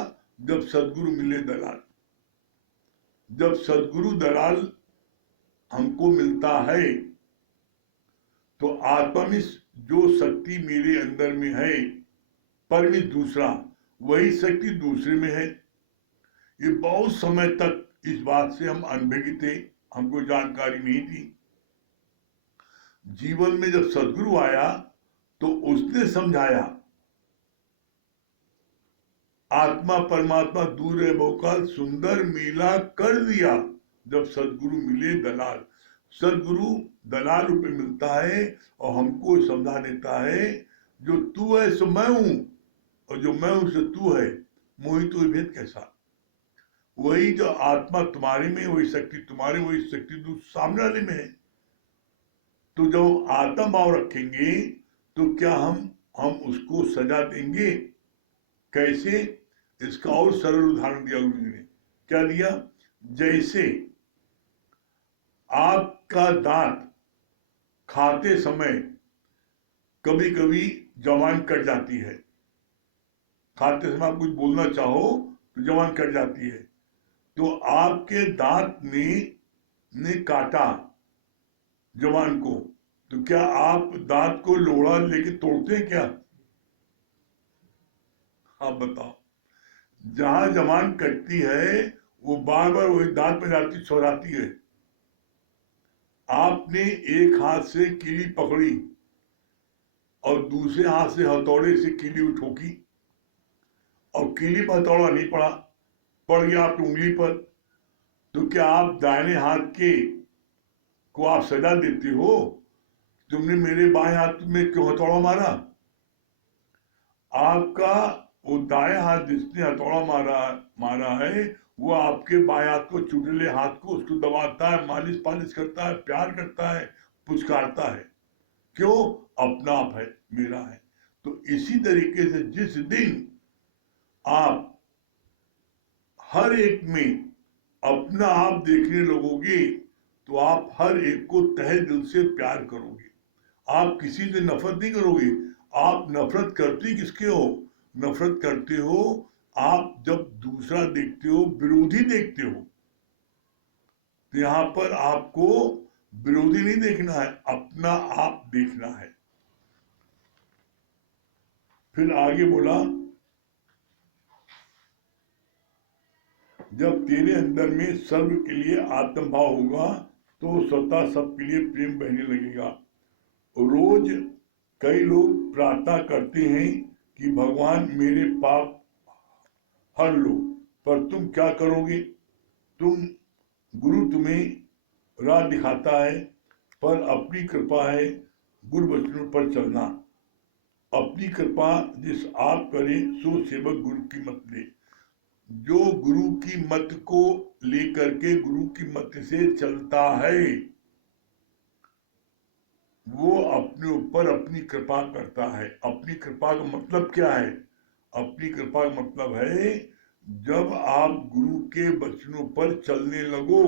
जब सदगुरु मिले दलाल। जब सदगुरु दलाल हमको मिलता है तो आत्मा में जो शक्ति मेरे अंदर में है, पर में दूसरा, वही शक्ति दूसरे में है। ये बहुत समय तक इस बात से हम अनभिज्ञ थे, हमको जानकारी नहीं थी। जीवन में जब सदगुरु आया तो उसने समझाया, आत्मा परमात्मा दूर है बहुकाल, सुंदर मेला कर दिया जब सदगुरु मिले दलाल। सदगुरु दलाल रूप में मिलता है और हमको समझा देता है, जो तू है सो मैं हूं, और जो मैं हूं सो तू है, मोहित भेद कैसा। वही जो आत्मा तुम्हारे में, वही शक्ति तुम्हारे, वही शक्ति तो सामने वाले में है। तो जब आत्म भाव रखेंगे तो क्या हम उसको सजा देंगे? कैसे? इसका और सरल उदाहरण दिया गुरु जी ने। क्या दिया? जैसे आपका दांत खाते समय कभी कभी जबान कट जाती है, खाते समय आप कुछ बोलना चाहो तो जबान कट जाती है, तो आपके दांत ने काटा जबान को, तो क्या आप दांत को लोढ़ा लेके तोड़ते हैं क्या? आप बताओ। जहां जबान कटती है वो बार बार वही दांत में जाती, छुड़ाती है। आपने एक हाथ से कीली पकड़ी और दूसरे हाथ से हथौड़े से कीली ठोकी, और कीली पर हथौड़ा नहीं पड़ा, पड़ गया आपकी उंगली पर, तो क्या आप दाहिने हाथ के को आप सजा देते हो? तुमने मेरे बाएं हाथ में क्यों हथौड़ा मारा? आपका वो दाएं हाथ जिसने हथौड़ा मारा है, वो आपके बाएं हाथ को, चुटले हाथ को, उसको दबाता है, मालिश पालिश करता है, प्यार करता है, पुचकारता है। क्यों? अपना आप है, मेरा है। तो इसी तरीके से जिस दिन आप हर एक में अपना आप देखने लगोगे तो आप हर एक को तहे दिल से प्यार करोगे। आप किसी से नफरत नहीं करोगे। आप नफरत करते किसके हो? नफरत करते हो आप जब दूसरा देखते हो, विरोधी देखते हो। तो यहां पर आपको विरोधी नहीं देखना है, अपना आप देखना है। फिर आगे बोला, जब तेरे अंदर में सर्व के लिए आत्मभाव होगा तो स्वतः सबके लिए प्रेम बहने लगेगा। रोज कई लोग प्रार्थना करते हैं कि भगवान मेरे पाप हर लो, पर तुम क्या करोगे? तुम गुरु तुम्हें राह दिखाता है, पर अपनी कृपा है गुरु वचनों पर चलना। अपनी कृपा जिस आप करे सो सेवक गुरु की मत ले। जो गुरु की मत को लेकर के गुरु की मत से चलता है वो अपने ऊपर अपनी कृपा करता है। अपनी कृपा का मतलब क्या है? अपनी कृपा का मतलब है जब आप गुरु के वचनों पर चलने लगो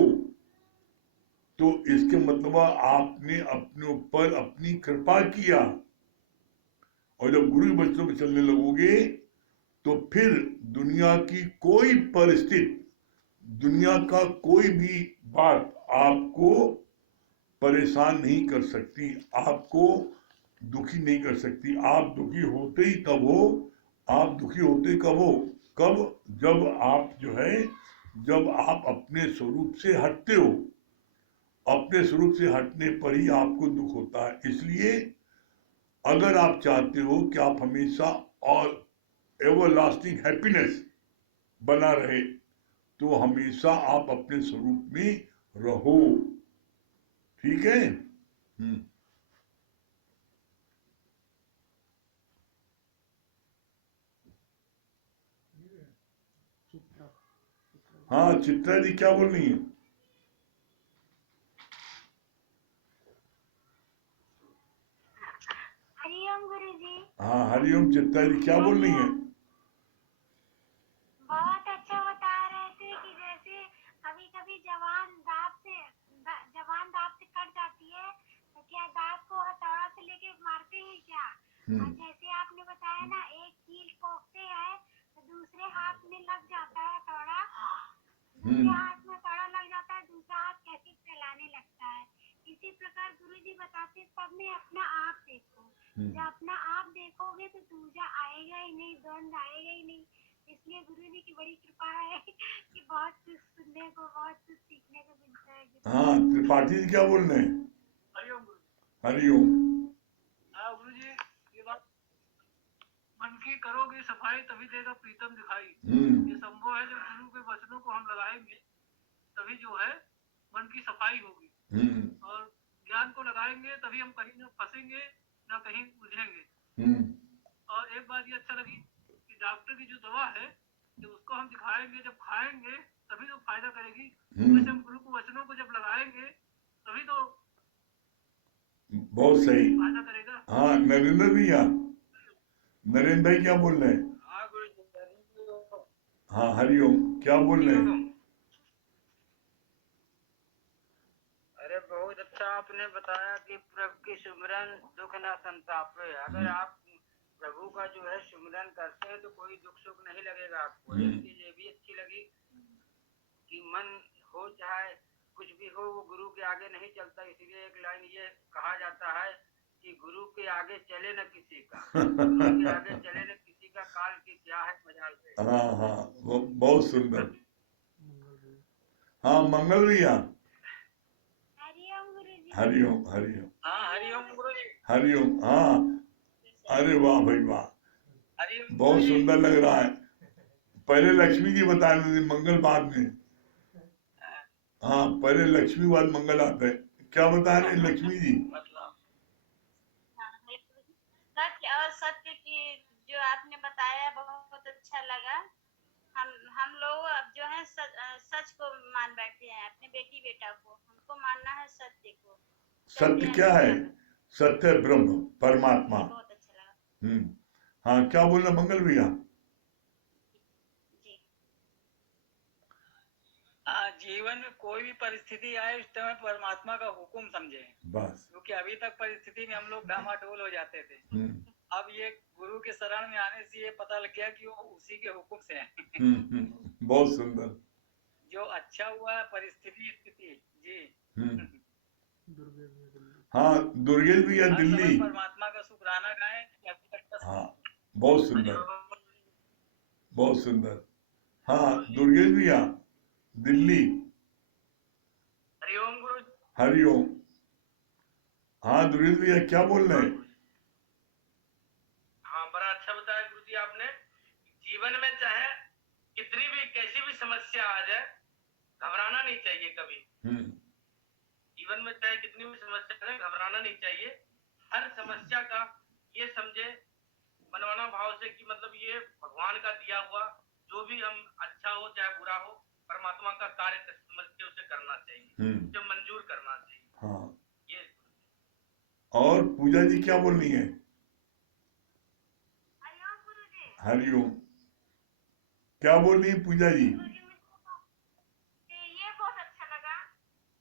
तो इसके मतलब आपने अपने ऊपर अपनी कृपा किया। और जब गुरु के वचनों पर चलने लगोगे तो फिर दुनिया की कोई परिस्थिति, दुनिया का कोई भी बात आपको परेशान नहीं कर सकती, आपको दुखी नहीं कर सकती। आप दुखी होते ही कब हो? आप दुखी होते कब हो? कब? जब आप जो है, जब आप अपने स्वरूप से हटते हो। अपने स्वरूप से हटने पर ही आपको दुख होता है। इसलिए अगर आप चाहते हो कि आप हमेशा और एवरलास्टिंग हैप्पीनेस बना रहे तो हमेशा आप अपने स्वरूप में रहो। ठीक है? हाँ, चित्रा जी क्या बोल रही है? हरिओम गुरुजी। हाँ, हरिओम। चित्रा जी क्या बोल रही है? बहुत अच्छा बता रहे थे कि जैसे कभी कभी जवान दांत से कट जाती है तो क्या दांत को हथौड़ा से लेके मारते हैं क्या? और जैसे आपने बताया ना, एक कील ठोकते हैं तो दूसरे हाथ में लग जाता है हथौड़ा, दूसरे हाथ में हथौड़ा लग जाता है, दूसरा हाथ कैसे चलाने लगता है। इसी प्रकार गुरुजी बताते सब में अपना आप देखो। जब अपना आप देखोगे तो दूजा आएगा ही नहीं, द्वंद आएगा ही नहीं। इसलिए गुरुजी की बड़ी कृपा है कि बहुत कुछ सुनने को, बहुत कुछ सीखने को मिलता है। हाँ, त्रिपाठी जी क्या बोल रहे हैं? हरिओम गुरु। हरिओम। हाँ गुरुजी, ये बात मन की करोगे सफाई तभी देगा प्रीतम दिखाई। ये संभव है जब गुरु के वचनों को हम लगाएंगे तभी जो है मन की सफाई होगी। और ज्ञान को लगाएंगे तभी हम कहीं न फंसेंगे न कहीं उलझेंगे। और एक बात ये अच्छा लगी कि डॉक्टर की जो दवा है जब उसको हम दिखाएंगे, जब खाएंगे तभी तो फायदा करेगी। हम्म, वैसे हम गुरु को वचनों को जब लगाएंगे तभी तो बहुत सही। फायदा करेगा। हाँ नरेंद्र भैया, नरेंद्र भाई क्या बोल रहे हैं? हाँ गुरु जी, हाँ हरिओम, क्या बोल रहे हैं? अरे बहुत अच्छा आपने बताया कि प्रभु की सुमिरन दुख न संतापे। अगर आप प्रभु का जो है सुमिरन करते हैं तो कोई दुख सुख नहीं लगेगा आपको। एक चीज ये भी अच्छी लगी कि मन हो चाहे कुछ भी हो वो गुरु के आगे नहीं चलता। इसीलिए एक लाइन ये कहा जाता है कि गुरु के आगे चले न किसी का, गुरु के आगे चले न किसी का, काल की क्या है मजाल से। हाँ हाँ, वो बहुत सुंदर। हाँ मंगल भैया, हरिओम गुरुजी। हरिओम हरिओम हाँ हरिओम गुरु जी। हरिओम। हाँ अरे वाह भाई वाह, हरिओम बहुत सुंदर लग रहा है। पहले लक्ष्मी जी बता रही थी, मंगल बाद में। हाँ पहले लक्ष्मी बाद मंगल आता है। क्या बता रहे हैं लक्ष्मी जी? मतलब हाँ, हे गुरुजी। सत्य और सत्य की जो आपने बताया बहुत अच्छा लगा। हम लोग अब जो है सच को मान बैठे हैं, अपने बेटी बेटा को हमको मानना है सत्य को। सत्य क्या है? सत्य ब्रह्म परमात्मा। बहुत अच्छा लगा हाँ क्या बोल रहे मंगल भैया? जी। जीवन में कोई भी परिस्थिति आए उस समय परमात्मा का हुक्म समझे, बस। क्योंकि अभी तक परिस्थिति में हम लोग डामाडोल हो जाते थे। अब ये गुरु के शरण में आने से ये पता लग गया कि वो उसी के हुक्म से है। बहुत सुंदर। जो अच्छा हुआ है परिस्थिति स्थिति जी। हाँ दुर्गेश भैया हर दिल्ली। समय परमात्मा का शुक्राना गाएं कि अभी तक हाँ बहुत सुंदर, बहुत सुंदर। हाँ दुर्गेश भैया दिल्ली। हरिओम गुरु। हरिओम। हाँ दुर्गेश भैया क्या बोल रहे हैं? हाँ बड़ा अच्छा बताया गुरु जी आपने। जीवन में चाहे कितनी भी कैसी भी समस्या आ जाए घबराना नहीं चाहिए कभी। जीवन में चाहे कितनी भी समस्या है घबराना नहीं चाहिए। हर समस्या का ये समझे मनवाना भाव से कि मतलब ये भगवान का दिया हुआ, जो भी हम अच्छा हो चाहे बुरा हो परमात्मा का कार्य समझ के उसे करना चाहिए, उसे मंजूर करना चाहिए। हाँ। ये और पूजा जी क्या बोल रही है? हरिओम गुरुजी। हरिओम, क्या बोल रही है पूजा जी? गुरुजी मुझे ये बहुत अच्छा लगा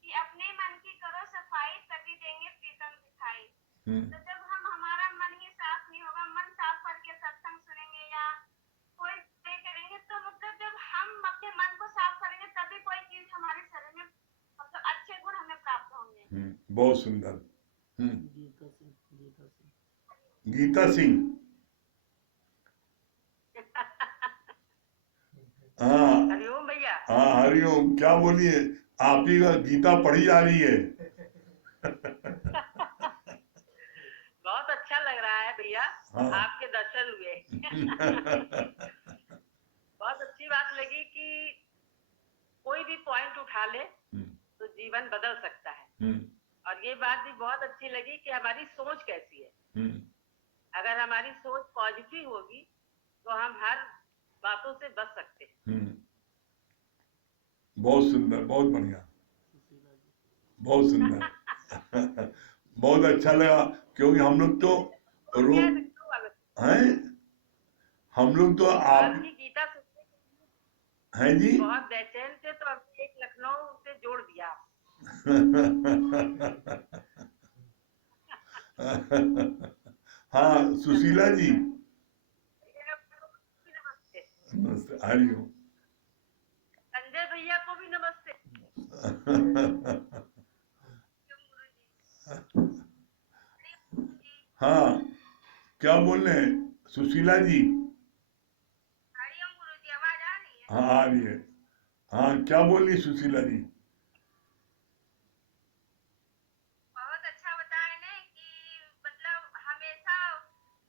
कि अपने मन की करो सफाई तभी देंगे प्रीतम दिखाई। तो जब हम हमारा मन ही साफ नहीं होगा, मन साफ करके सत्संग सुनेंगे या कोई प्रे करेंगे तो मतलब जब हम अपने मन को साफ करेंगे तभी कोई चीज हमारे शरीर में मतलब अच्छे गुण हमें प्राप्त होंगे। बहुत सुंदर। गीता सिंह। हाँ हरिओम भैया। हाँ हरिओम, क्या बोलिए? आप ही का गीता पढ़ी जा रही है। बहुत अच्छा लग रहा है भैया। हाँ। आपके दर्शन हुए। बहुत अच्छी बात लगी कि कोई भी पॉइंट उठा ले तो जीवन बदल सकता है। और ये बात भी बहुत अच्छी लगी कि हमारी सोच कैसी है। अगर हमारी सोच पॉजिटिव होगी तो हम हर बातों से बच सकते हैं। बहुत सुंदर, बहुत बढ़िया, बहुत सुंदर। बहुत अच्छा लगा क्योंकि हम लोग तो हैं, हम लोग तो आप गीता हैं जी। बहुत बेचैन थे तो अभी एक लखनऊ से जोड़ दिया। हाँ सुशीला जी नमस्ते। हरिओम। संजय भैया को भी नमस्ते। हाँ क्या बोल रहे हैं सुशीला जी? हरिओम गुरुजी, आवाज आ रही है? हाँ आ रही है। हाँ क्या बोल रही सुशीला जी? बहुत अच्छा बताया ना कि मतलब हमेशा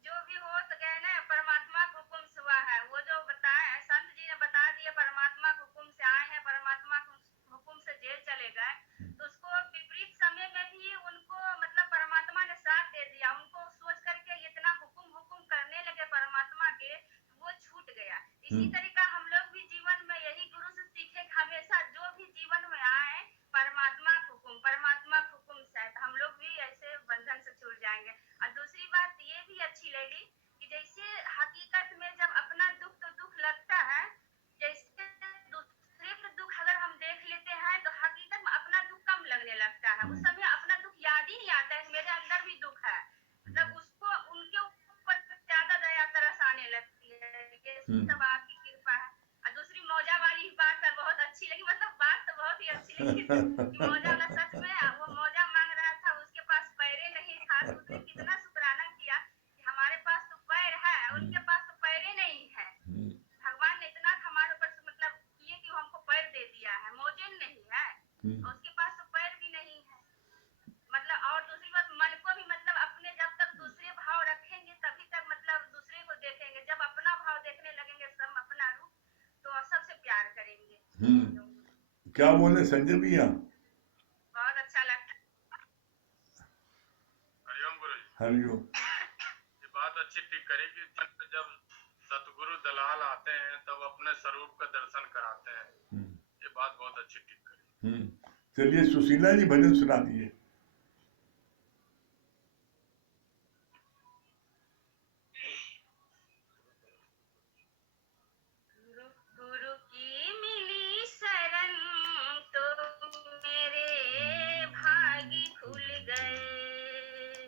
जो भी हो सके ना परमात्मा के हुक्म से हुआ है। वो जो बताया संत जी ने बता दिया परमात्मा के हुक्म से आए हैं, परमात्मा के हुक्म से जेल चले गए, तो उसको विपरीत समय में भी उनको मतलब परमात्मा ने साथ दे दिया। उनको सोच करके इतना हुक्म हुक्म करने लगे परमात्मा के, वो छूट गया। इसी तरीका हम लोग भी जीवन में यही गुरु से सीखे कि हमें सब आपकी कृपा है। और दूसरी मौजा वाली बात है, बहुत अच्छी लगी, मतलब बात तो बहुत ही अच्छी लगी कि मौजा वाला सच में वो मौजा मांग रहा था, उसके पास पैरे नहीं था, तो उसने कितना शुक्राना किया कि हमारे पास तो पैर है, उनके पास तो पैरे नहीं है। भगवान ने इतना हमारे ऊपर मतलब किए कि वो हमको पैर दे दिया है, मौजे नहीं है, और उसके पास तो पैर भी नहीं है। मतलब और दूसरी बात, मन को भी मतलब अपने जब तक दूसरे भाव रखेंगे तभी तक मतलब दूसरे को देखेंगे, जब अपना भाव देखने लगेंगे, सब अपना रूप, तो सबसे प्यार करेंगे। क्या बोले संजय भैया? बहुत अच्छा लगता। हरिओम गुरु जी। हरिओम। ये बात अच्छी ठीक करी कि जब सतगुरु दलाल आते हैं तब अपने स्वरूप का दर्शन कराते हैं। ये बात बहुत अच्छी ठीक करी। चलिए सुशीला जी भजन सुना दिए। गुरु की मिली शरण तो मेरे भाग्य खुल गए,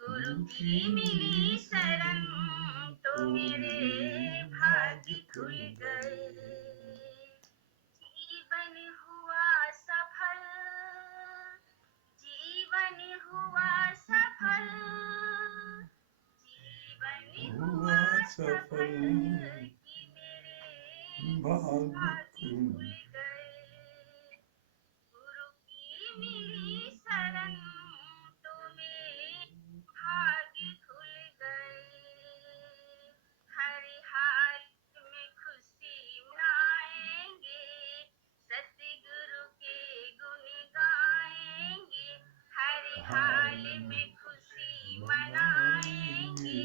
गुरु की मिली शरण तो मेरे भाग्य खुल गए, जीवन हुआ सफल, जीवन हुआ सफल, जीवन हुआ सफल कि मेरे भाग्य खुल गए, गुरु की मिली शरण तो मेरे भाग्य खुल गए, हर हाल में खुशी मनाएंगे, सतगुरु के गुण गाएंगे, हर हाल में खुशी मनाएंगे,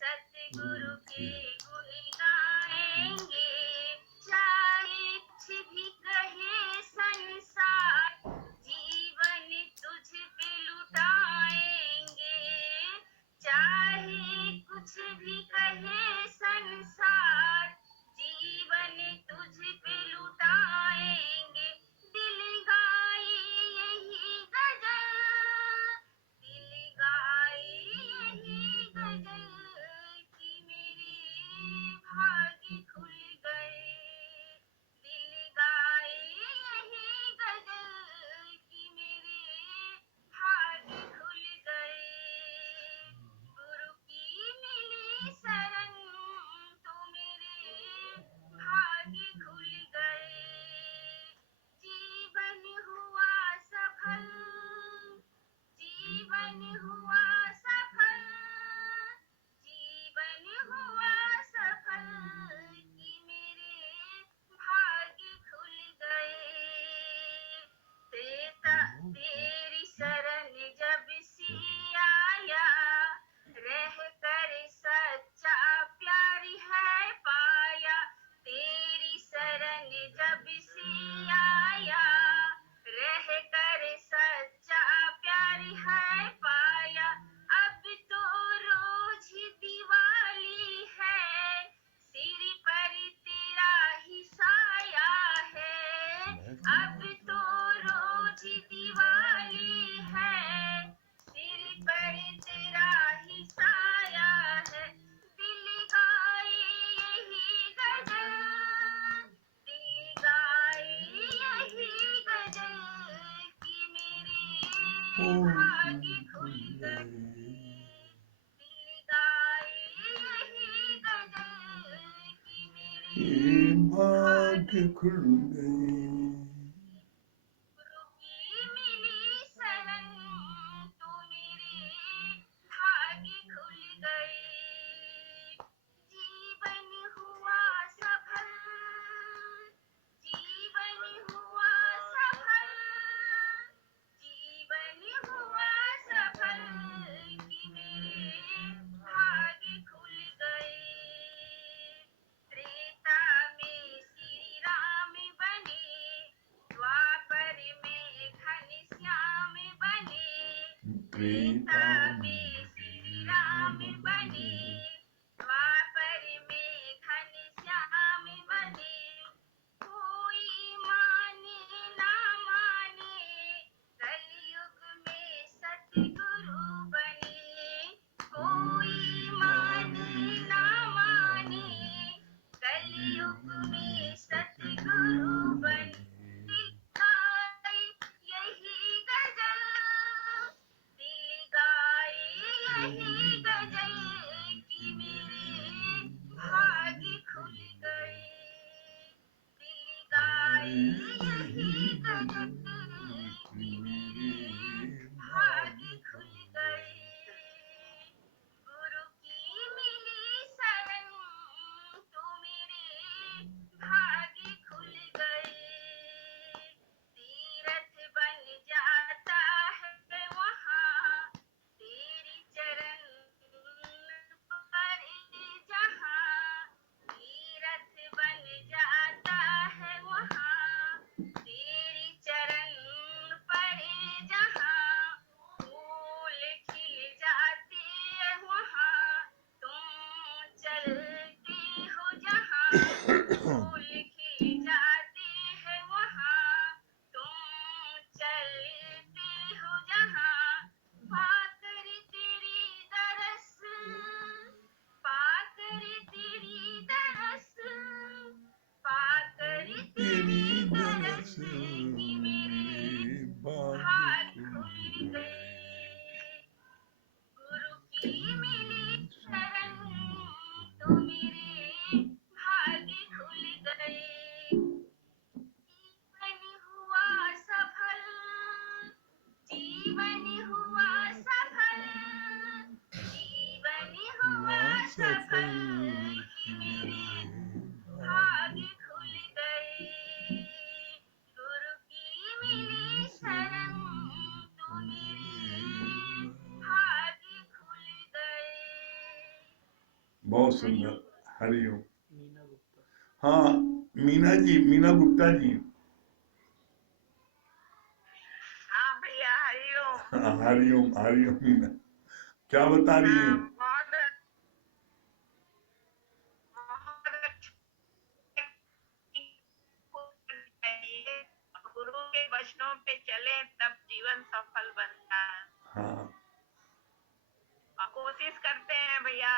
सतगुरु के गुण गाएंगे, चाहे कुछ भी कहे संसार, जीवन तुझ पे लुटाएंगे, चाहे कुछ भी कहे संसार, जीवन तुझ पे लुटाएंगे, दिल गाए यही गजल, दिल गाए यही गजल कि मेरे भाग्य खुल गए, दिल गाए यही गजल कि मेरे भाग्य खुल गए, गुरु की मिली शरण तो मेरे भाग्य खुल गए, जीवन हुआ सफल, जीवन हुआ सफल, जीवन हुआ सफल कि मेरे भाग्य खुल गए, तेरी शरण जब से आया, रह कर सच्चा प्यार है पाया, तेरी शरण जब से आया, रह कर सच्चा प्यार है पाया, अब तो रोज दिवाली है, सिर पर तेरा ही साया है, अब तो रोज दिवाली है, सिर पर तेरा ही साया है, दिल गाए यही गजल, दिल गाए यही गजल कि मेरे भाग्य खुल गए, दिल गाए यही गजल कि मेरे भाग्य खुल गए, गुरु की मिली शरण तो मेरे भाग्य खुल गए, जीवन हुआ सफल, जीवन हुआ सफल, जीवन हुआ सफल कि मेरे भाग्य खुल गए, त्रेता में श्री राम बने, द्वापर में घनश्याम बने, त्रेता में श्री राम बने, द्वापर में घनश्याम बने, कोई माने ना माने, कलयुग में सतगुरु बने, कोई माने ना माने, बहुत सुंदर। हरिओम। हाँ, मीना गुप्ता जी। हाँ भैया हरिओम। हाँ, हरिओम हरिओम मीना, क्या बता रही हाँ हैं? बहुत बहुत चाहिए, गुरु के वचनों पे चले तब जीवन सफल बनता है। हाँ और कोशिश करते हैं भैया,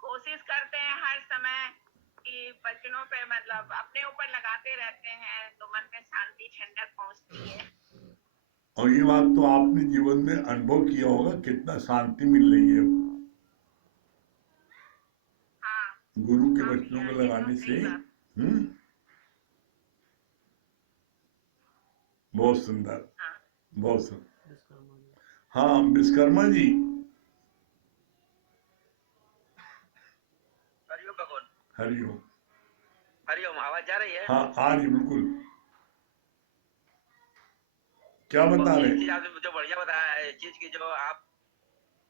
कोशिश करते हैं हर समय कि वचनों पे मतलब अपने ऊपर लगाते रहते हैं तो मन में शांति ठंडक पहुंचती है। और ये बात तो आपने जीवन में अनुभव किया होगा, कितना शांति मिल रही है हाँ गुरु के हाँ वचनों भैया को ये तो लगाने से। सही बात। बहुत सुंदर, हाँ बहुत सुंदर। हाँ, विश्वकर्मा जी। हरिओम भगवान। हरिओम। हरिओम, आवाज जा रही है? हाँ, आ रही बिल्कुल। क्या बता ये रहे? चीज आपने जो बढ़िया बताया है, इस चीज की जो आप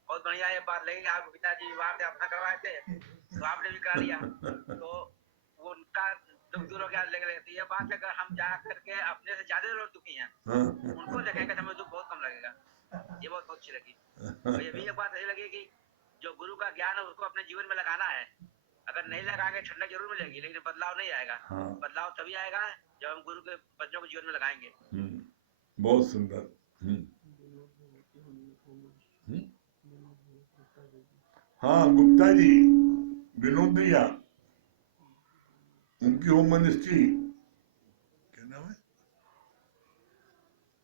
बहुत बढ़िया ये बात लगी। आपके पिताजी विवाह से अपना करवाए थे तो आपने भी करा लिया, तो वो उनका दुख दूर हो गया। लेकिन ये बात अगर हम जा करके अपने से ज्यादा लोग दुखी हैं, उनको देखेंगे तो हमें दुख बहुत कम लगेगा। ये बहुत अच्छी लगी। और ये भी एक बात ऐसी लगी कि जो गुरु का ज्ञान है उसको अपने जीवन में लगाना है। अगर नहीं लगाएंगे ठंडक जरूर मिलेगी, लेकिन बदलाव नहीं आएगा। हाँ। बदलाव तभी आएगा जब हम गुरु के वचनों को जीवन में लगाएंगे। बहुत सुंदर। हाँ, गुप्ता जी, विनोद भैया, उनकी होम मिनिस्ट्री क्या नाम है?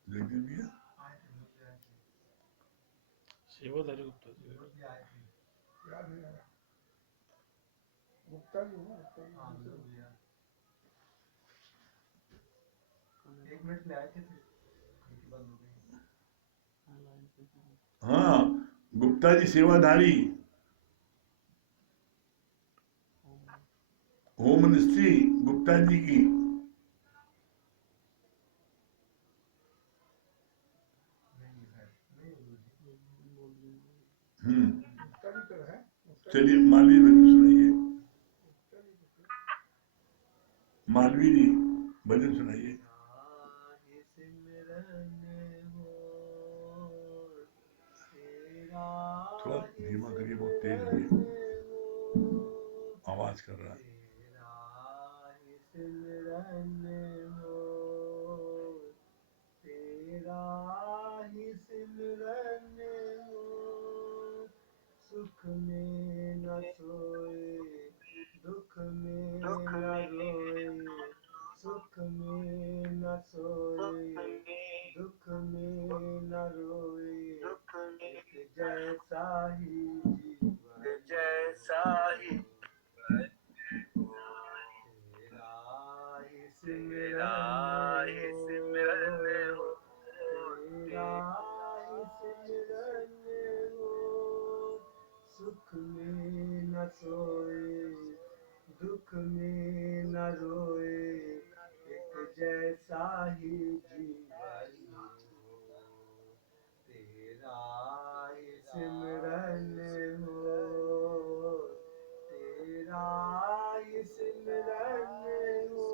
जगदीप भैया, सेवाधारी गुप्ता जी। गुप्ता जी एक मिनट ले आए थे बंद हो गई। हाँ, गुप्ता जी सेवाधारी, होम मिनिस्ट्री गुप्ता जी की। चलिए मालवी भजन सुनाइए। मालवी जी भजन सुनाइए। थोड़ा धीमा करिए, बहुत तेज है, आवाज कर रहा है। तेरा ही सिमरन हो, सुख में न सोए, दुख में न रोए, सुख में न सोए, दुख में न रोए, एक जैसा ही जीवन, जैसा ही तेरा ही सिमरन हो, तेरा ही सिमरन हो, सुख में न सोए, दुख में न रोए, एक जैसा ही जीवन हो, तेरा ही सिमरन हो, तेरा ही सिमरन हो।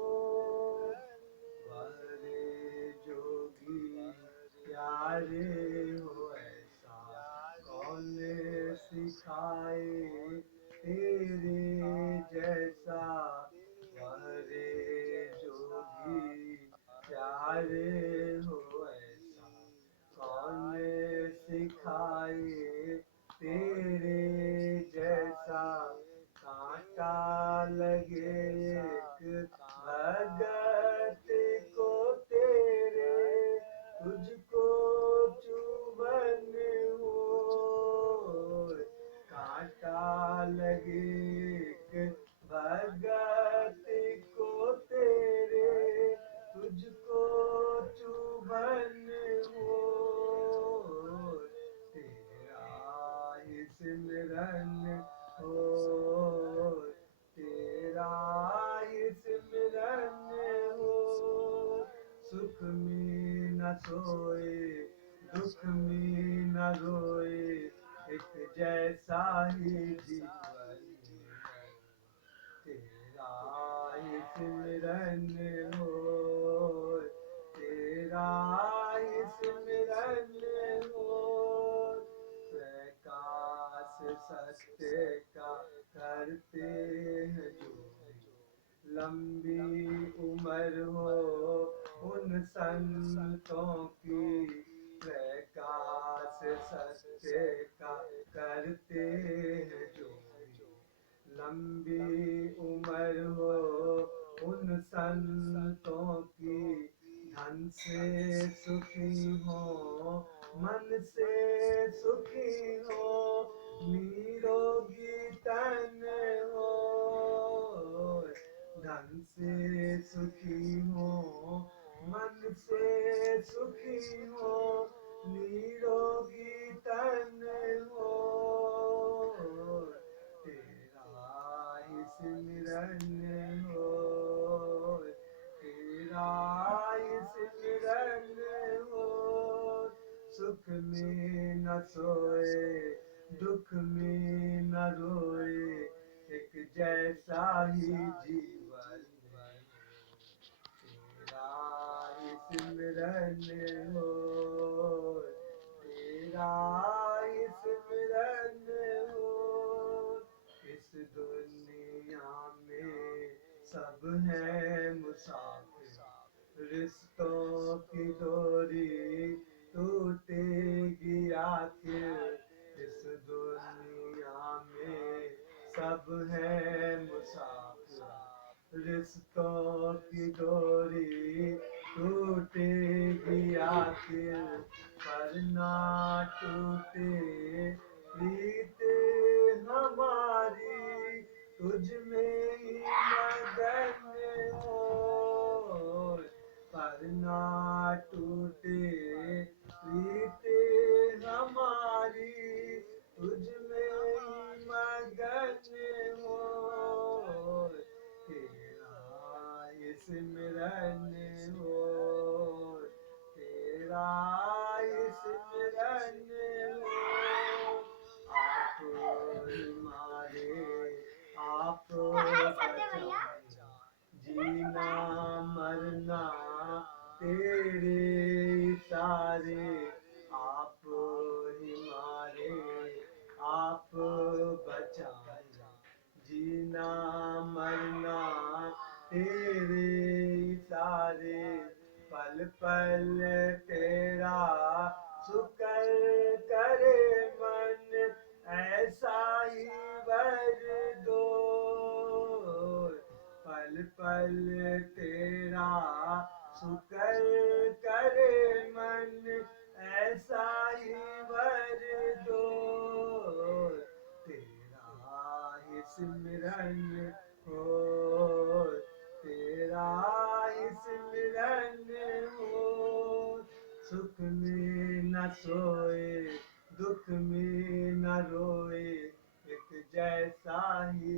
वरे जोगी प्यारे हो ऐसा कौन सिखाए, तेरे जैसा वरे जोगी प्यारे हो ऐसा कौन सिखाए, तेरे जैसा कांटा लगे एक भगत को तेरे, तुझको चुभन हो, कांटा लगे एक भगत को तेरे, तुझको चुभन हो, तेरा ही सिमरन हो, तेरा ही सिमरन हो, सुख में न सोए, दुख में न रोए, एक जैसा ही जीवन लंबी उम्र हो उन संतों की, प्रकाश सत्य का करते हैं जो। लंबी उम्र हो उन संतों की, धन से सुखी हो मन से सुखी हो, निरोगी तन हो। धन से सुखी हो मन से सुखी हो, निरोगी तन हो। तेरा ही सिमरन हो, तेरा ही सिमरन हो। सुख में न सोए दुख में न रोए, एक जैसा ही जीवन हो। तेरा ही सिमरन हो, तेरा ही सिमरन हो। इस दुनिया में सब है मुसाफिर, रिश्तों की डोरी टूटेगी आखिर। इस दुनिया में सब है मुसाफिर, रिश्तों की डोरी टूटेगी आखिर। पर ना टूटे प्रीत हमारी, तुझ में ही मगन हो। पर ना टूटे प्रीत हमारी, तुझ में ही मगन हो। तेरा ये सिमरन हो, तेरा ये सिमरन हो। आप हमारे आप बचाए, जीना मरना तेरे इशारे। आप हमारे आप बचाए, जीना मरना तेरे इशारे। पल पल तेरा शुक्र करे मन, ऐसा ही वर दो। पल पल तेरा शुक्र करे मन, ऐसा ही वर दो। तेरा ही सिमरन हो, तेरा ही सिमरन हो। सुख में न सोए दुख में न रोए, एक जैसा ही